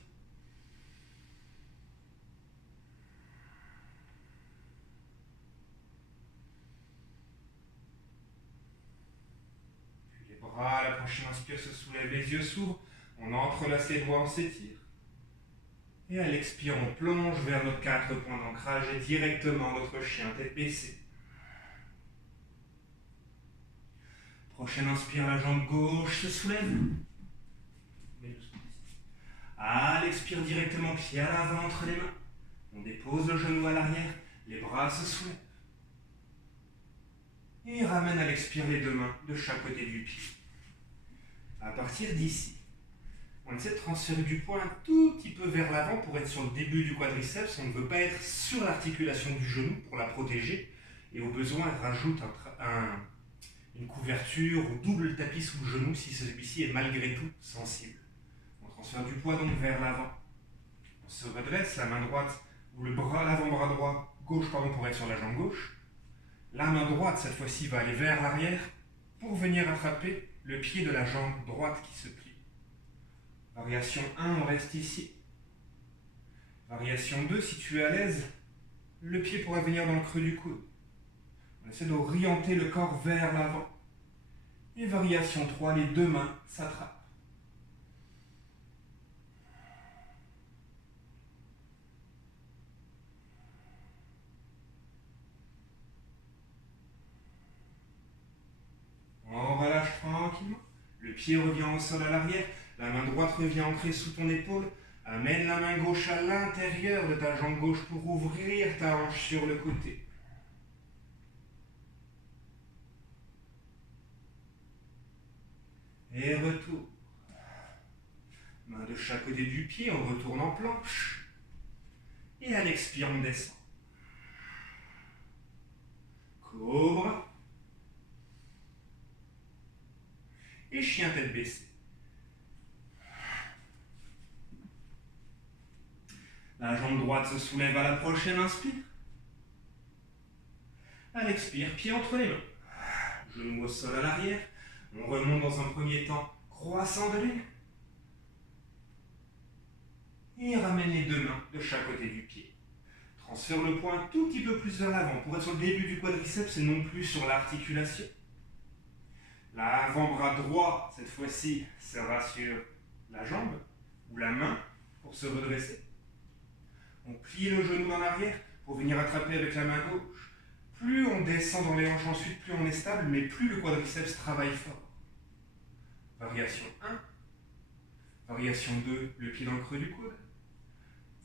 Puis les bras, à la prochaine inspire, se soulèvent, les yeux s'ouvrent, on entrelace les doigts, on s'étire. Et à l'expire, on plonge vers nos 4 points d'ancrage et directement notre chien tête baissée. Prochaine inspire, la jambe gauche se soulève. À l'expire, directement pied à l'avant entre les mains. On dépose le genou à l'arrière, les bras se soulèvent. Et ramène à l'expire les 2 mains de chaque côté du pied. À partir d'ici, on essaie de transférer du poids un tout petit peu vers l'avant pour être sur le début du quadriceps. On ne veut pas être sur l'articulation du genou pour la protéger. Et au besoin, elle rajoute une couverture ou double tapis sous le genou si celui-ci est malgré tout sensible. On transfère du poids donc vers l'avant. On se redresse, la main droite ou l'avant-bras droit, gauche pour être sur la jambe gauche. La main droite, cette fois-ci, va aller vers l'arrière pour venir attraper le pied de la jambe droite qui se plie. Variation 1, on reste ici. Variation 2, si tu es à l'aise, le pied pourrait venir dans le creux du coude. On essaie d'orienter le corps vers l'avant. Et variation 3, les 2 mains s'attrapent. On relâche tranquillement. Le pied revient au sol à l'arrière. La main droite revient ancrée sous ton épaule. Amène la main gauche à l'intérieur de ta jambe gauche pour ouvrir ta hanche sur le côté. Et retour. Main de chaque côté du pied, on retourne en planche. Et à l'expire, on descend. Cobra. Et chien tête baissée. La jambe droite se soulève à la prochaine inspire. À l'expire, pied entre les mains. Genou au sol à l'arrière. On remonte dans un premier temps, croissant de lune. Et ramène les 2 mains de chaque côté du pied. Transfère le poing un tout petit peu plus vers l'avant pour être sur le début du quadriceps et non plus sur l'articulation. L'avant-bras droit, cette fois-ci, sera sur la jambe ou la main pour se redresser. On plie le genou en arrière pour venir attraper avec la main gauche. Plus on descend dans les hanches ensuite, plus on est stable, mais plus le quadriceps travaille fort. Variation 1. Variation 2, le pied dans le creux du coude.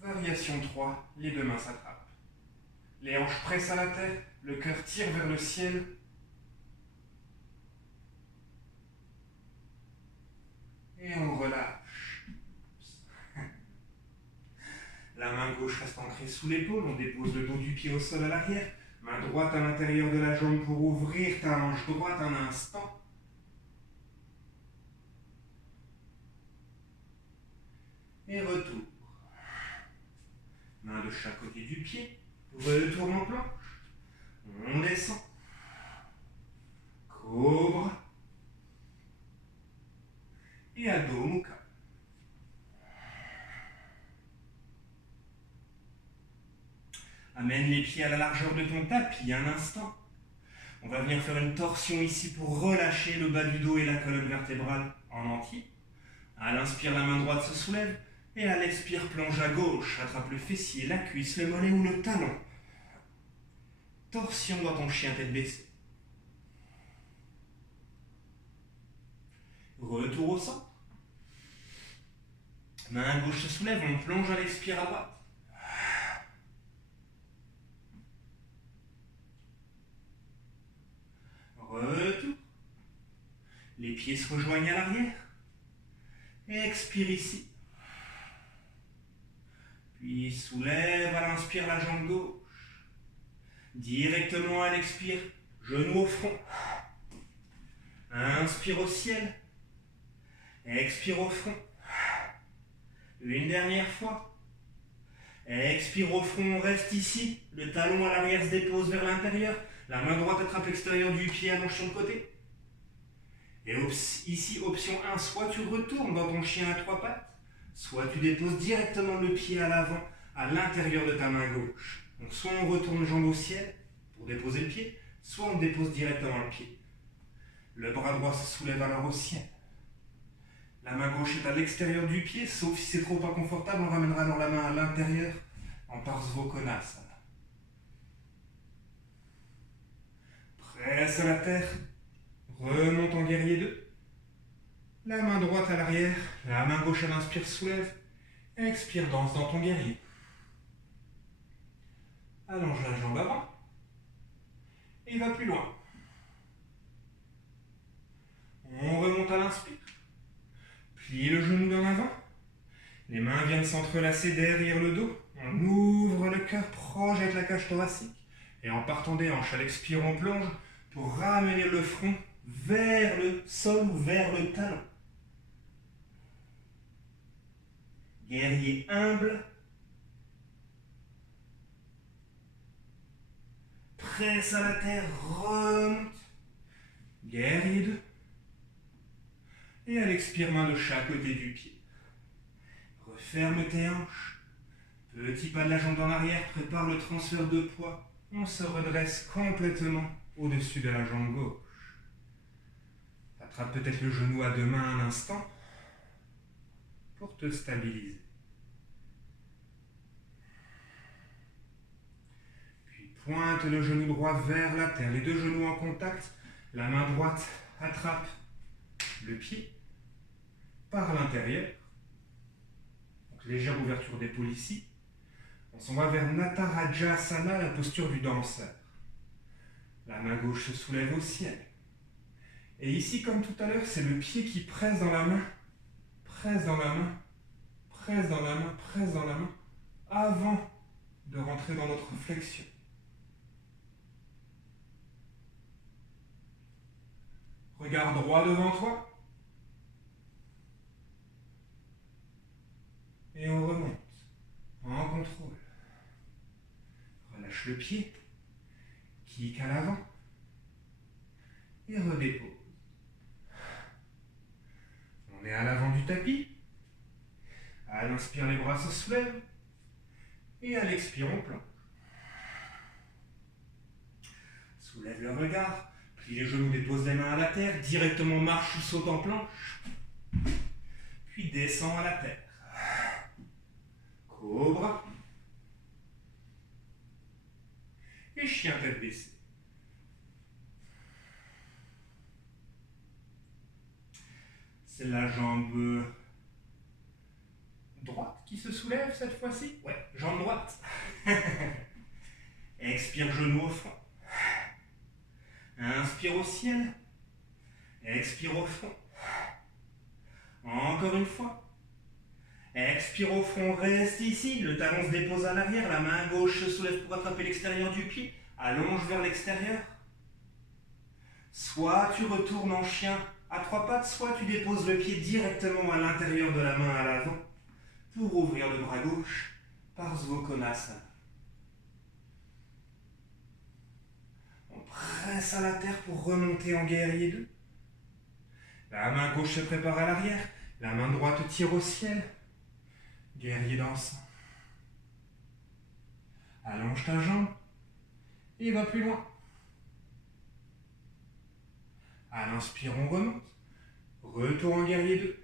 Variation 3, les 2 mains s'attrapent. Les hanches pressent à la terre, le cœur tire vers le ciel. Et on relâche. La main gauche reste ancrée sous l'épaule, on dépose le dos du pied au sol à l'arrière. Main droite à l'intérieur de la jambe pour ouvrir ta hanche droite un instant. Et retour. Main de chaque côté du pied. Retourne en planche. On descend. Cobra. Et Adho Mukha. Amène les pieds à la largeur de ton tapis un instant. On va venir faire une torsion ici pour relâcher le bas du dos et la colonne vertébrale en entier. À l'inspire, la main droite se soulève et à l'expire, plonge à gauche, attrape le fessier, la cuisse, le mollet ou le talon. Torsion dans ton chien tête baissée. Retour au centre. Main gauche se soulève, on plonge à l'expire à droite. Retour. Les pieds se rejoignent à l'arrière. Expire ici. Puis soulève à l'inspire la jambe gauche. Directement à l'expire, genou au front. Inspire au ciel. Expire au front. Une dernière fois. Expire au front, on reste ici. Le talon à l'arrière se dépose vers l'intérieur. La main droite attrape l'extérieur du pied, allonge sur le côté. Et ici, option 1, soit tu retournes dans ton chien à 3 pattes, soit tu déposes directement le pied à l'avant, à l'intérieur de ta main gauche. Donc soit on retourne jambe au ciel pour déposer le pied, soit on dépose directement le pied. Le bras droit se soulève alors au ciel. La main gauche est à l'extérieur du pied, sauf si c'est trop inconfortable, on ramènera alors la main à l'intérieur en Parsvakonasana. Presse à la terre, remonte en guerrier 2. La main droite à l'arrière, la main gauche à l'inspire soulève, expire, danse dans ton guerrier. Allonge la jambe avant et va plus loin. On remonte à l'inspire. Plie le genou dans l'avant. Les mains viennent s'entrelacer derrière le dos. On ouvre le cœur, projette la cage thoracique. Et en partant des hanches, à l'expire, on plonge pour ramener le front vers le sol ou vers le talon. Guerrier humble. Presse à la terre, remonte. Guerrier 2. Et à l'expire, main de chaque côté du pied. Referme tes hanches. Petit pas de la jambe en arrière, prépare le transfert de poids. On se redresse complètement au-dessus de la jambe gauche. Attrape peut-être le genou à 2 mains un instant pour te stabiliser. Puis pointe le genou droit vers la terre, les 2 genoux en contact. La main droite attrape le pied par l'intérieur. Donc légère ouverture d'épaule ici. On s'en va vers Natarajasana, la posture du danseur. La main gauche se soulève au ciel. Et ici, comme tout à l'heure, c'est le pied qui presse dans la main, presse dans la main, presse dans la main, presse dans la main, avant de rentrer dans notre flexion. Regard droit devant toi. Et on remonte en contrôle. Relâche le pied, kick à l'avant et redépose. On est à l'avant du tapis. À l'inspire, les bras se soulèvent et à l'expire, on plonge. Soulève le regard, plie les genoux, dépose les mains à la terre, directement marche ou saute en planche, puis descend à la terre. Cobra. Et chien tête baissée. C'est la jambe droite qui se soulève cette fois-ci. Ouais, jambe droite. Expire, genou au front. Inspire au ciel. Expire au front. Encore une fois. Expire au front, reste ici. Le talon se dépose à l'arrière. La main gauche se soulève pour attraper l'extérieur du pied. Allonge vers l'extérieur. Soit tu retournes en chien à 3 pattes, soit tu déposes le pied directement à l'intérieur de la main à l'avant pour ouvrir le bras gauche par Parsvakonasana. On presse à la terre pour remonter en guerrier 2. La main gauche se prépare à l'arrière. La main droite tire au ciel. Guerrier dansant. Allonge ta jambe et va plus loin. À l'inspire, on remonte. Retour en guerrier 2.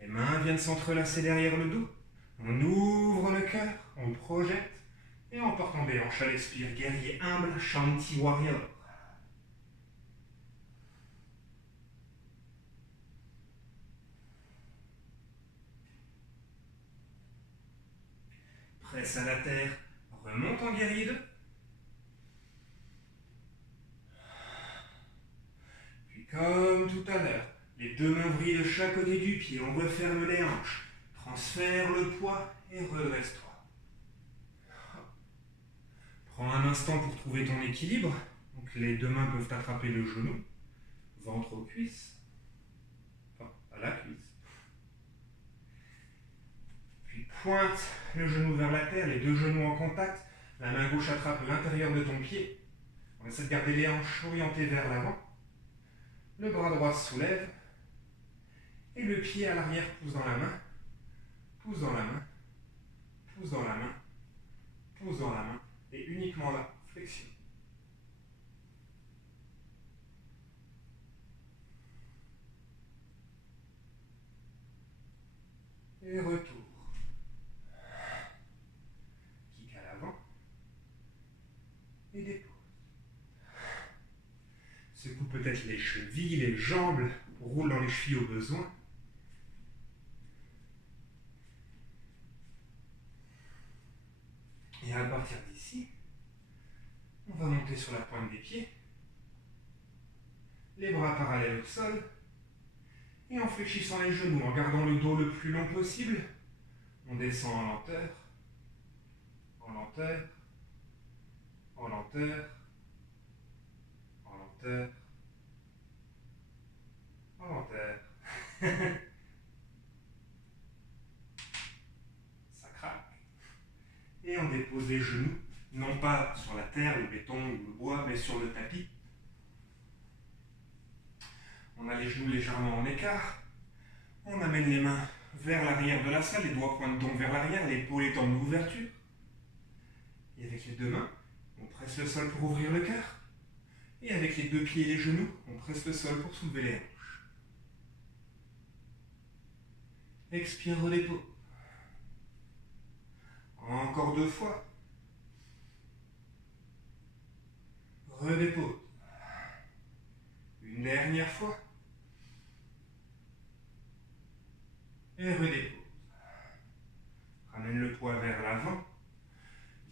Les mains viennent s'entrelacer derrière le dos. On ouvre le cœur, on projette. Et en portant des hanches à l'expire, guerrier humble, Shanti Warrior. Presse à la terre, remonte en guerrier 2. Puis comme tout à l'heure, les deux mains vrillent de chaque côté du pied, on referme les hanches, transfère le poids et redresse-toi. Prends un instant pour trouver ton équilibre. Donc les deux mains peuvent attraper le genou, ventre aux cuisses, enfin à la cuisse. Puis pointe le genou vers la terre, les deux genoux en contact, la main gauche attrape l'intérieur de ton pied. On essaie de garder les hanches orientées vers l'avant. Le bras droit se soulève et le pied à l'arrière pousse dans la main, pousse dans la main, pousse dans la main, pousse dans la main et uniquement là, flexion. Et retour. Kick à l'avant et dépose. Secoue peut-être les chevilles, les jambes, roule dans les chevilles au besoin. Et à partir d'ici, on va monter sur la pointe des pieds, les bras parallèles au sol, et en fléchissant les genoux, en gardant le dos le plus long possible, on descend en lenteur, en lenteur, en lenteur, en lenteur, en lenteur. Ça craque. Et on dépose les genoux, non pas sur la terre, le béton ou le bois, mais sur le tapis. On a les genoux légèrement en écart. On amène les mains vers l'arrière de la salle, les doigts pointent donc vers l'arrière, l'épaule est en ouverture. Et avec les deux mains, on presse le sol pour ouvrir le cœur. Et avec les deux pieds et les genoux, on presse le sol pour soulever les hanches. Expire, redépose. Encore 2 fois. Redépose. Une dernière fois. Et redépose. Ramène le poids vers l'avant.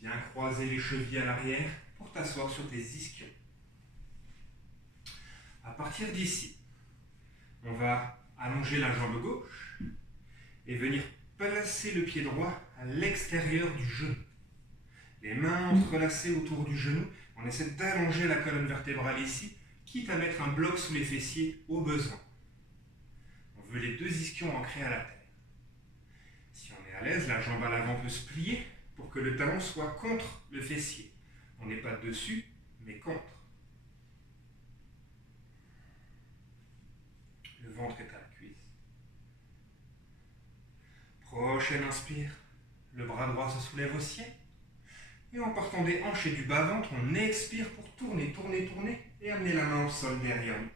Viens croiser les chevilles à l'arrière pour t'asseoir sur tes ischions. À partir d'ici, on va allonger la jambe gauche et venir placer le pied droit à l'extérieur du genou. Les mains entrelacées autour du genou. On essaie d'allonger la colonne vertébrale ici, quitte à mettre un bloc sous les fessiers au besoin. On veut les deux ischions ancrés à la terre. Si on est à l'aise, la jambe à l'avant peut se plier pour que le talon soit contre le fessier. On n'est pas dessus, mais contre. Le ventre est à la cuisse. Prochaine inspire, le bras droit se soulève au ciel. Et en partant des hanches et du bas-ventre, on expire pour tourner, tourner, tourner et amener la main au sol derrière nous.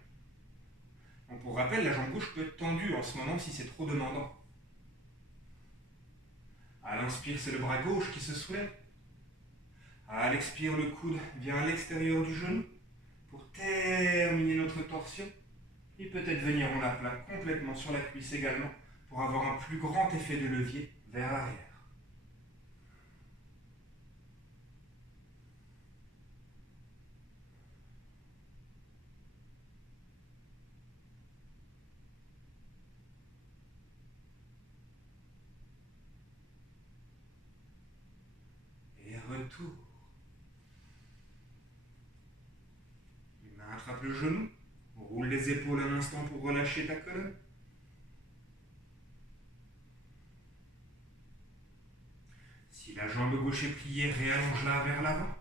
Donc pour rappel, la jambe gauche peut être tendue en ce moment si c'est trop demandant. À l'inspire, c'est le bras gauche qui se soulève. À l'expire, le coude vient à l'extérieur du genou pour terminer notre torsion. Et peut-être venir en aplat complètement sur la cuisse également pour avoir un plus grand effet de levier vers l'arrière. Et retour. Les mains attrapent le genou. Roule les épaules un instant pour relâcher ta colonne. Si la jambe gauche est pliée, réallonge-la vers l'avant.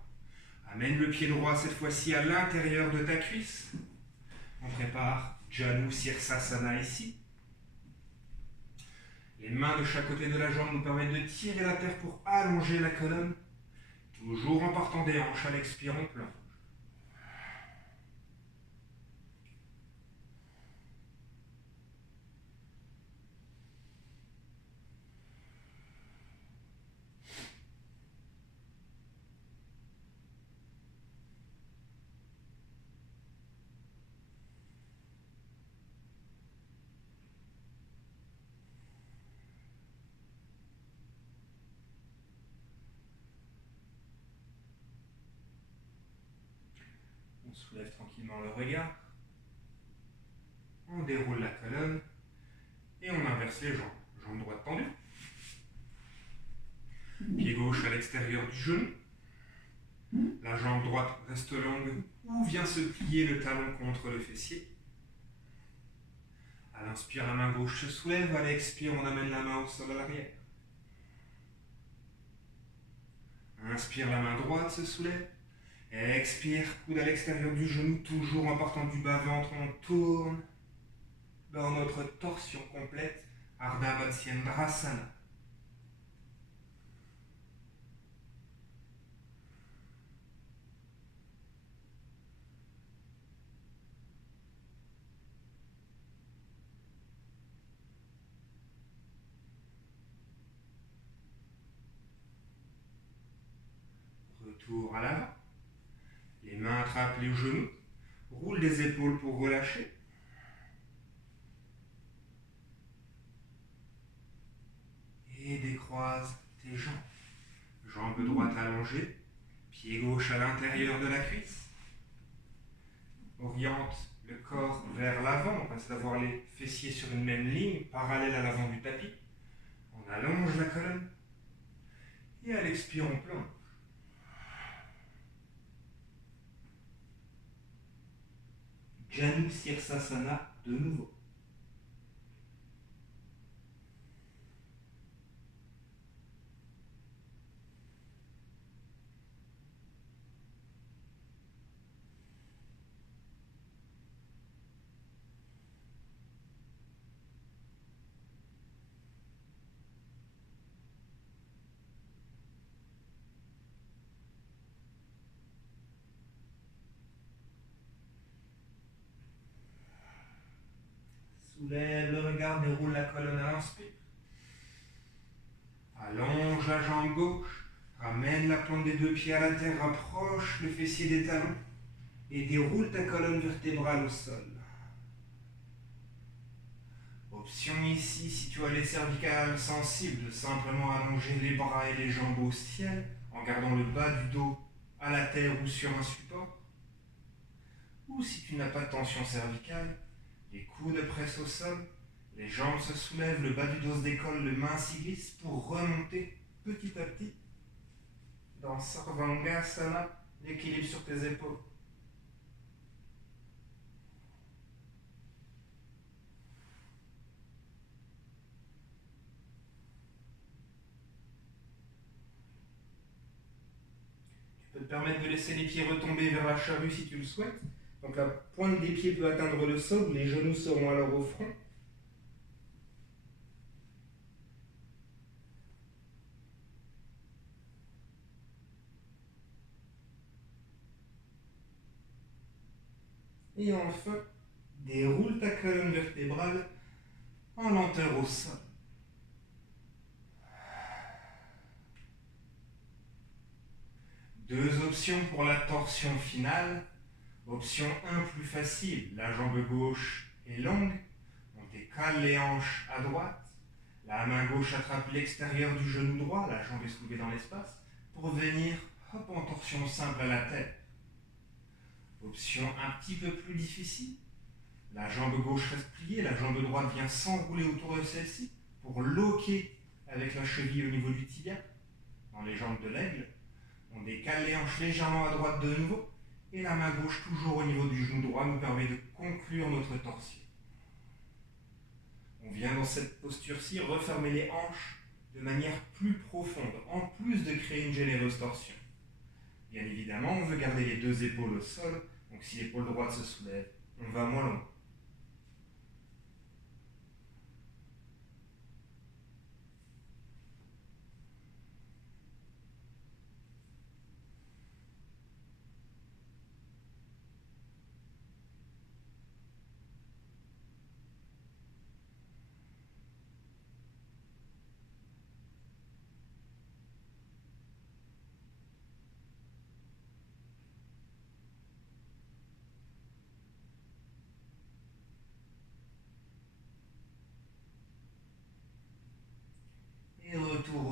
Amène le pied droit cette fois-ci à l'intérieur de ta cuisse. On prépare Janu Sirsasana ici. Les mains de chaque côté de la jambe nous permettent de tirer la terre pour allonger la colonne, toujours en partant des hanches. À l'expire, on plonge. On soulève tranquillement le regard. On déroule la colonne et on inverse les jambes. Jambe droite tendue. Pied gauche à l'extérieur du genou. La jambe droite reste longue ou vient se plier le talon contre le fessier. À l'inspire, la main gauche se soulève. À l'expire, on amène la main au sol à l'arrière. Inspire, la main droite se soulève. Expire, coude à l'extérieur du genou, toujours en partant du bas-ventre, on tourne dans notre torsion complète, Ardha Matsyendrasana. Retour à l'avant. Les mains attrapent les genoux, roule les épaules pour relâcher. Et décroise tes jambes. Jambe droite allongée, pied gauche à l'intérieur de la cuisse. Oriente le corps vers l'avant, on passe d'avoir les fessiers sur une même ligne, parallèle à l'avant du tapis. On allonge la colonne. Et à l'expire, on plonge. Janu Sirsasana de nouveau. Soulève le regard, déroule la colonne à l'inspire. Allonge la jambe gauche, ramène la plante des deux pieds à la terre, rapproche le fessier des talons et déroule ta colonne vertébrale au sol. Option ici, si tu as les cervicales sensibles, de simplement allonger les bras et les jambes au ciel en gardant le bas du dos à la terre ou sur un support. Ou si tu n'as pas de tension cervicale, les coudes pressent au sol, les jambes se soulèvent, le bas du dos se décolle, le main s'y glisse pour remonter petit à petit dans Sarvangasana, l'équilibre sur tes épaules. Tu peux te permettre de laisser les pieds retomber vers la charrue si tu le souhaites. Donc la pointe des pieds peut atteindre le sol, les genoux seront alors au front. Et enfin, déroule ta colonne vertébrale en lenteur au sol. Deux options pour la torsion finale. Option 1 plus facile, la jambe gauche est longue, on décale les hanches à droite, la main gauche attrape l'extérieur du genou droit, la jambe est soulevée dans l'espace, pour venir en torsion simple à la tête. Option un petit peu plus difficile, la jambe gauche reste pliée, la jambe droite vient s'enrouler autour de celle-ci pour loquer avec la cheville au niveau du tibia, dans les jambes de l'aigle. On décale les hanches légèrement à droite de nouveau. Et la main gauche, toujours au niveau du genou droit, nous permet de conclure notre torsion. On vient dans cette posture-ci refermer les hanches de manière plus profonde, en plus de créer une généreuse torsion. Bien évidemment, on veut garder les deux épaules au sol, donc si l'épaule droite se soulève, on va moins loin.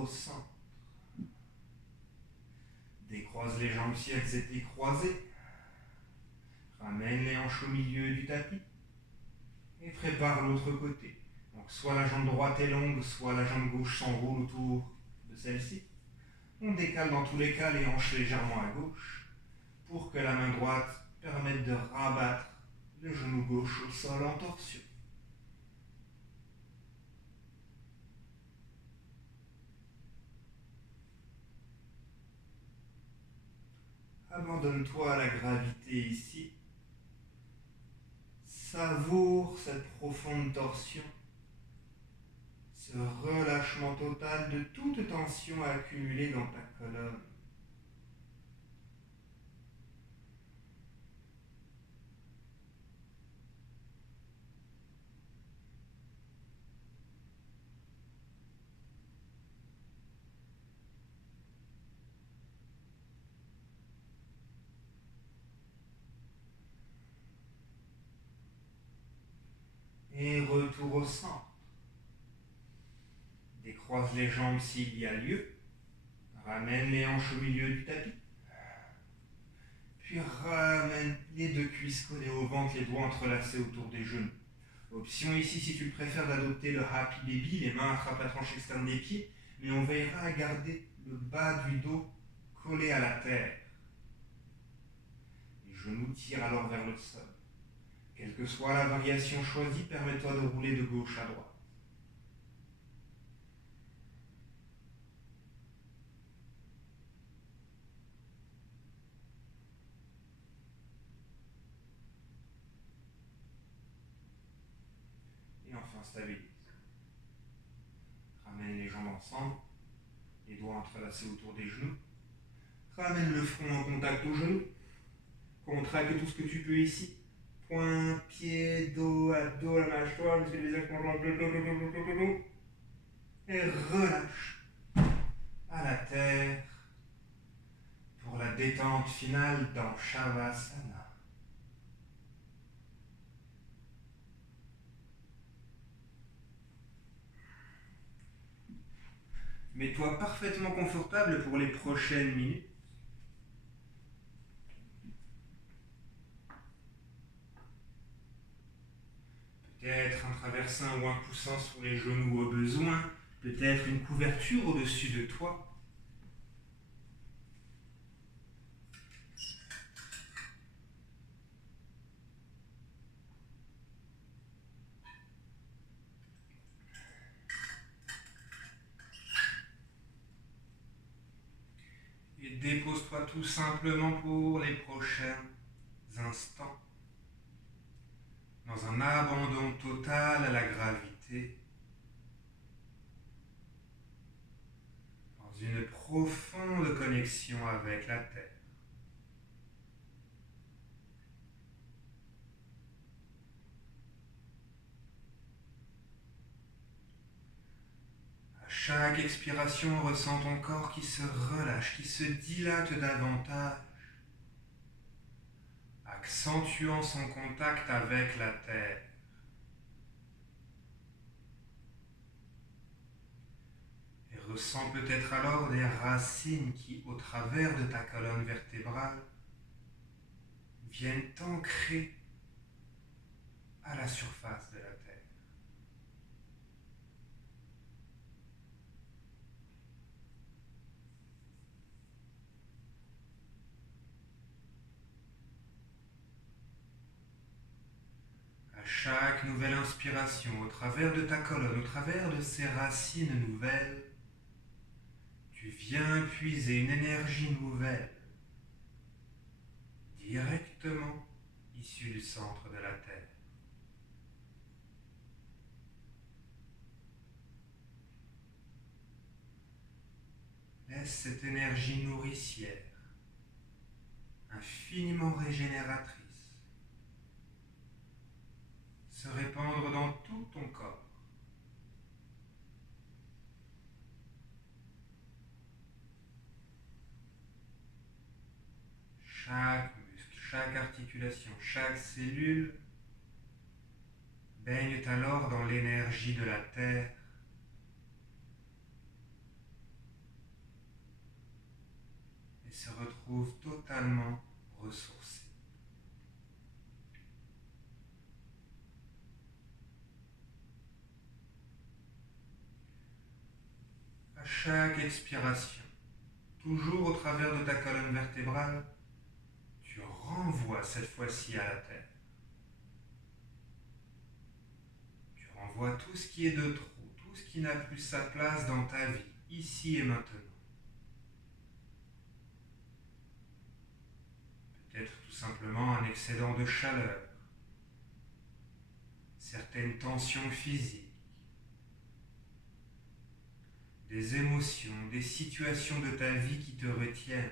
au centre. Décroise les jambes si elles étaient croisées. Ramène les hanches au milieu du tapis. Et prépare l'autre côté. Donc soit la jambe droite est longue, soit la jambe gauche s'enroule autour de celle-ci. On décale dans tous les cas les hanches légèrement à gauche pour que la main droite permette de rabattre le genou gauche au sol en torsion. Abandonne-toi à la gravité ici. Savoure cette profonde torsion, ce relâchement total de toute tension accumulée dans ta colonne. Et retour au centre. Décroise les jambes s'il y a lieu. Ramène les hanches au milieu du tapis. Puis ramène les deux cuisses collées au ventre, les doigts entrelacés autour des genoux. Option ici si tu préfères d'adopter le Happy Baby, les mains attrapent la tranche externe des pieds, mais on veillera à garder le bas du dos collé à la terre. Les genoux tirent alors vers le sol. Quelle que soit la variation choisie, permets-toi de rouler de gauche à droite. Et enfin stabilise. Ramène les jambes ensemble, les doigts entrelacés autour des genoux. Ramène le front en contact aux genoux. Contracte tout ce que tu peux ici. Poing, pied, dos, abdos, la mâchoire, muscles des visage, dos. Et relâche à la terre pour la détente finale dans Shavasana. Mets-toi parfaitement confortable pour les prochaines minutes. Peut-être un traversin ou un coussin sur les genoux au besoin, peut-être une couverture au-dessus de toi. Et dépose-toi tout simplement pour les prochains instants dans un abandon total à la gravité, dans une profonde connexion avec la Terre. À chaque expiration, ressens ton corps qui se relâche, qui se dilate davantage, accentuant son contact avec la terre. Et ressens peut-être alors des racines qui, au travers de ta colonne vertébrale, viennent t'ancrer à la surface de la terre. Chaque nouvelle inspiration, au travers de ta colonne, au travers de ces racines nouvelles, tu viens puiser une énergie nouvelle, directement issue du centre de la Terre. Laisse cette énergie nourricière, infiniment régénératrice, se répandre dans tout ton corps. Chaque muscle, chaque articulation, chaque cellule baigne alors dans l'énergie de la terre se retrouve totalement ressourcé. À chaque expiration, toujours au travers de ta colonne vertébrale, tu renvoies cette fois-ci à la terre. Tu renvoies tout ce qui est de trop, tout ce qui n'a plus sa place dans ta vie, ici et maintenant. Peut-être tout simplement un excédent de chaleur, certaines tensions physiques, des émotions, des situations de ta vie qui te retiennent.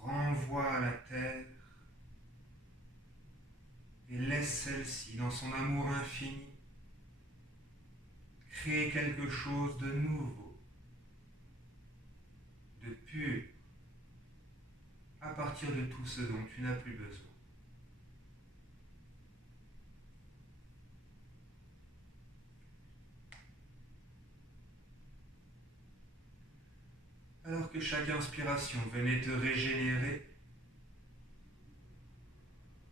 Renvoie à la terre et laisse celle-ci, dans son amour infini, créer quelque chose de nouveau, de pur, à partir de tout ce dont tu n'as plus besoin. Alors que chaque inspiration venait te régénérer,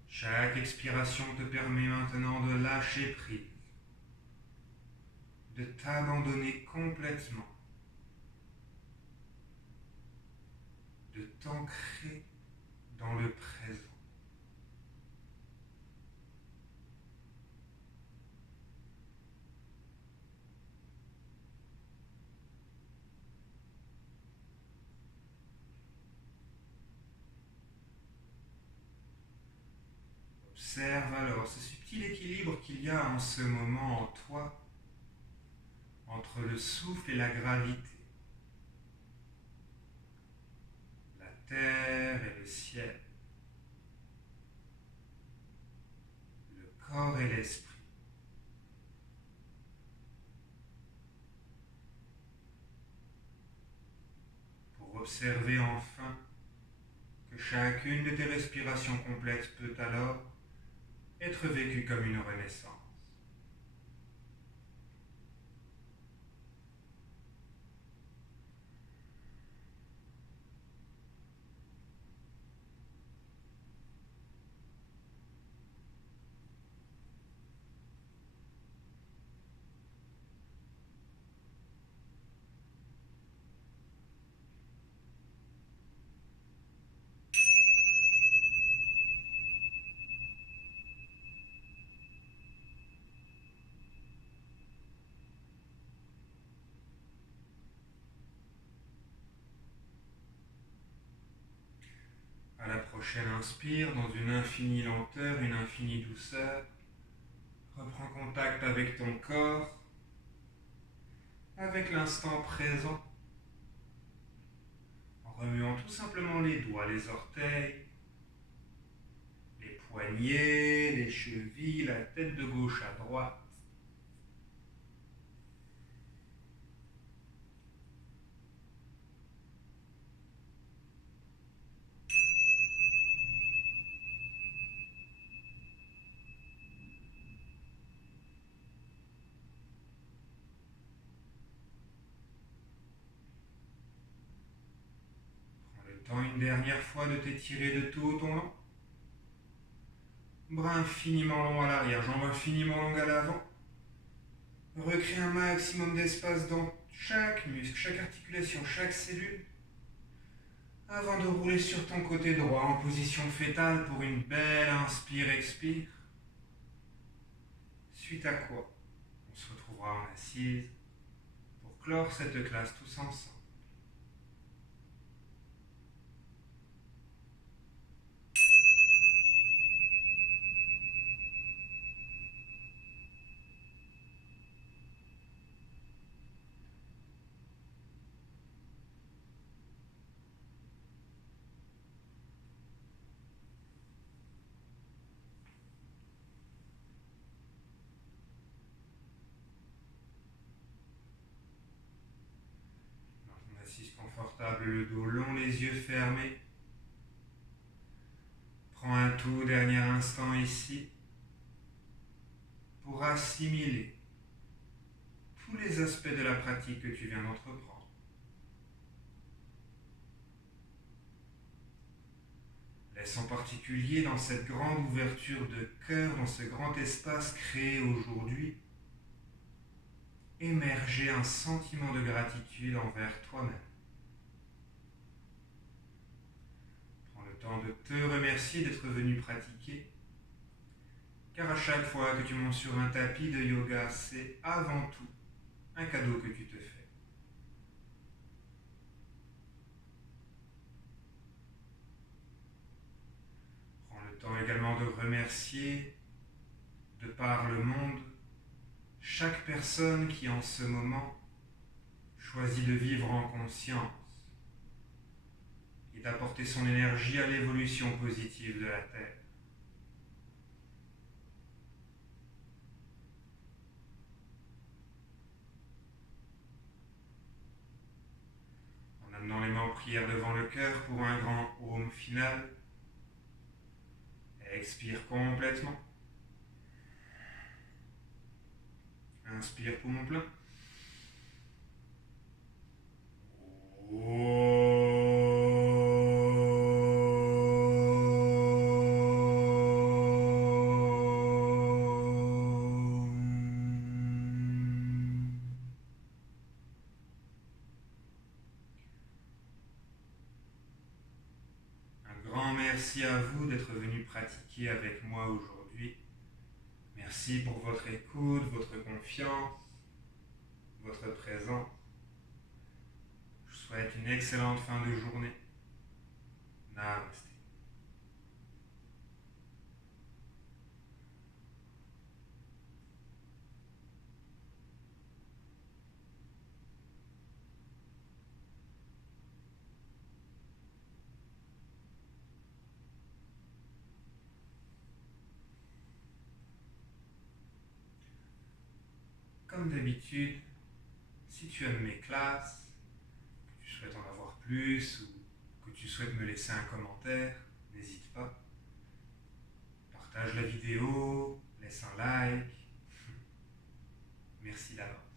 chaque expiration te permet maintenant de lâcher prise, de t'abandonner complètement, de t'ancrer dans le présent. Observe alors ce subtil équilibre qu'il y a en ce moment en toi, entre le souffle et la gravité, la terre et le ciel, le corps et l'esprit. Pour observer enfin que chacune de tes respirations complètes peut alors être vécue comme une renaissance. À la prochaine inspire, dans une infinie lenteur, une infinie douceur, reprends contact avec ton corps, avec l'instant présent, en remuant tout simplement les doigts, les orteils, les poignets, les chevilles, la tête de gauche à droite. Prends le temps une dernière fois de t'étirer de tout ton long. Bras infiniment long à l'arrière, jambes infiniment longues à l'avant. Recrée un maximum d'espace dans chaque muscle, chaque articulation, chaque cellule, avant de rouler sur ton côté droit en position fétale pour une belle inspire-expire. Suite à quoi, on se retrouvera en assise pour clore cette classe tous ensemble. Assise confortable, le dos long, les yeux fermés. Prends un tout dernier instant ici pour assimiler tous les aspects de la pratique que tu viens d'entreprendre. Laisse en particulier dans cette grande ouverture de cœur, dans ce grand espace créé aujourd'hui, émerger un sentiment de gratitude envers toi-même. Prends le temps de te remercier d'être venu pratiquer, car à chaque fois que tu montes sur un tapis de yoga, c'est avant tout un cadeau que tu te fais. Prends le temps également de remercier, de par le monde, chaque personne qui en ce moment choisit de vivre en conscience et d'apporter son énergie à l'évolution positive de la Terre. En amenant les mains en prière devant le cœur pour un grand Om final, expire complètement. Inspire poumon plein. Un grand merci à vous d'être venu pratiquer avec moi aujourd'hui. Merci pour votre écoute, votre confiance, votre présence. Je vous souhaite une excellente fin de journée. Namaste. Comme d'habitude, si tu aimes mes classes, que tu souhaites en avoir plus ou que tu souhaites me laisser un commentaire, n'hésite pas. Partage la vidéo, laisse un like. Merci d'avance.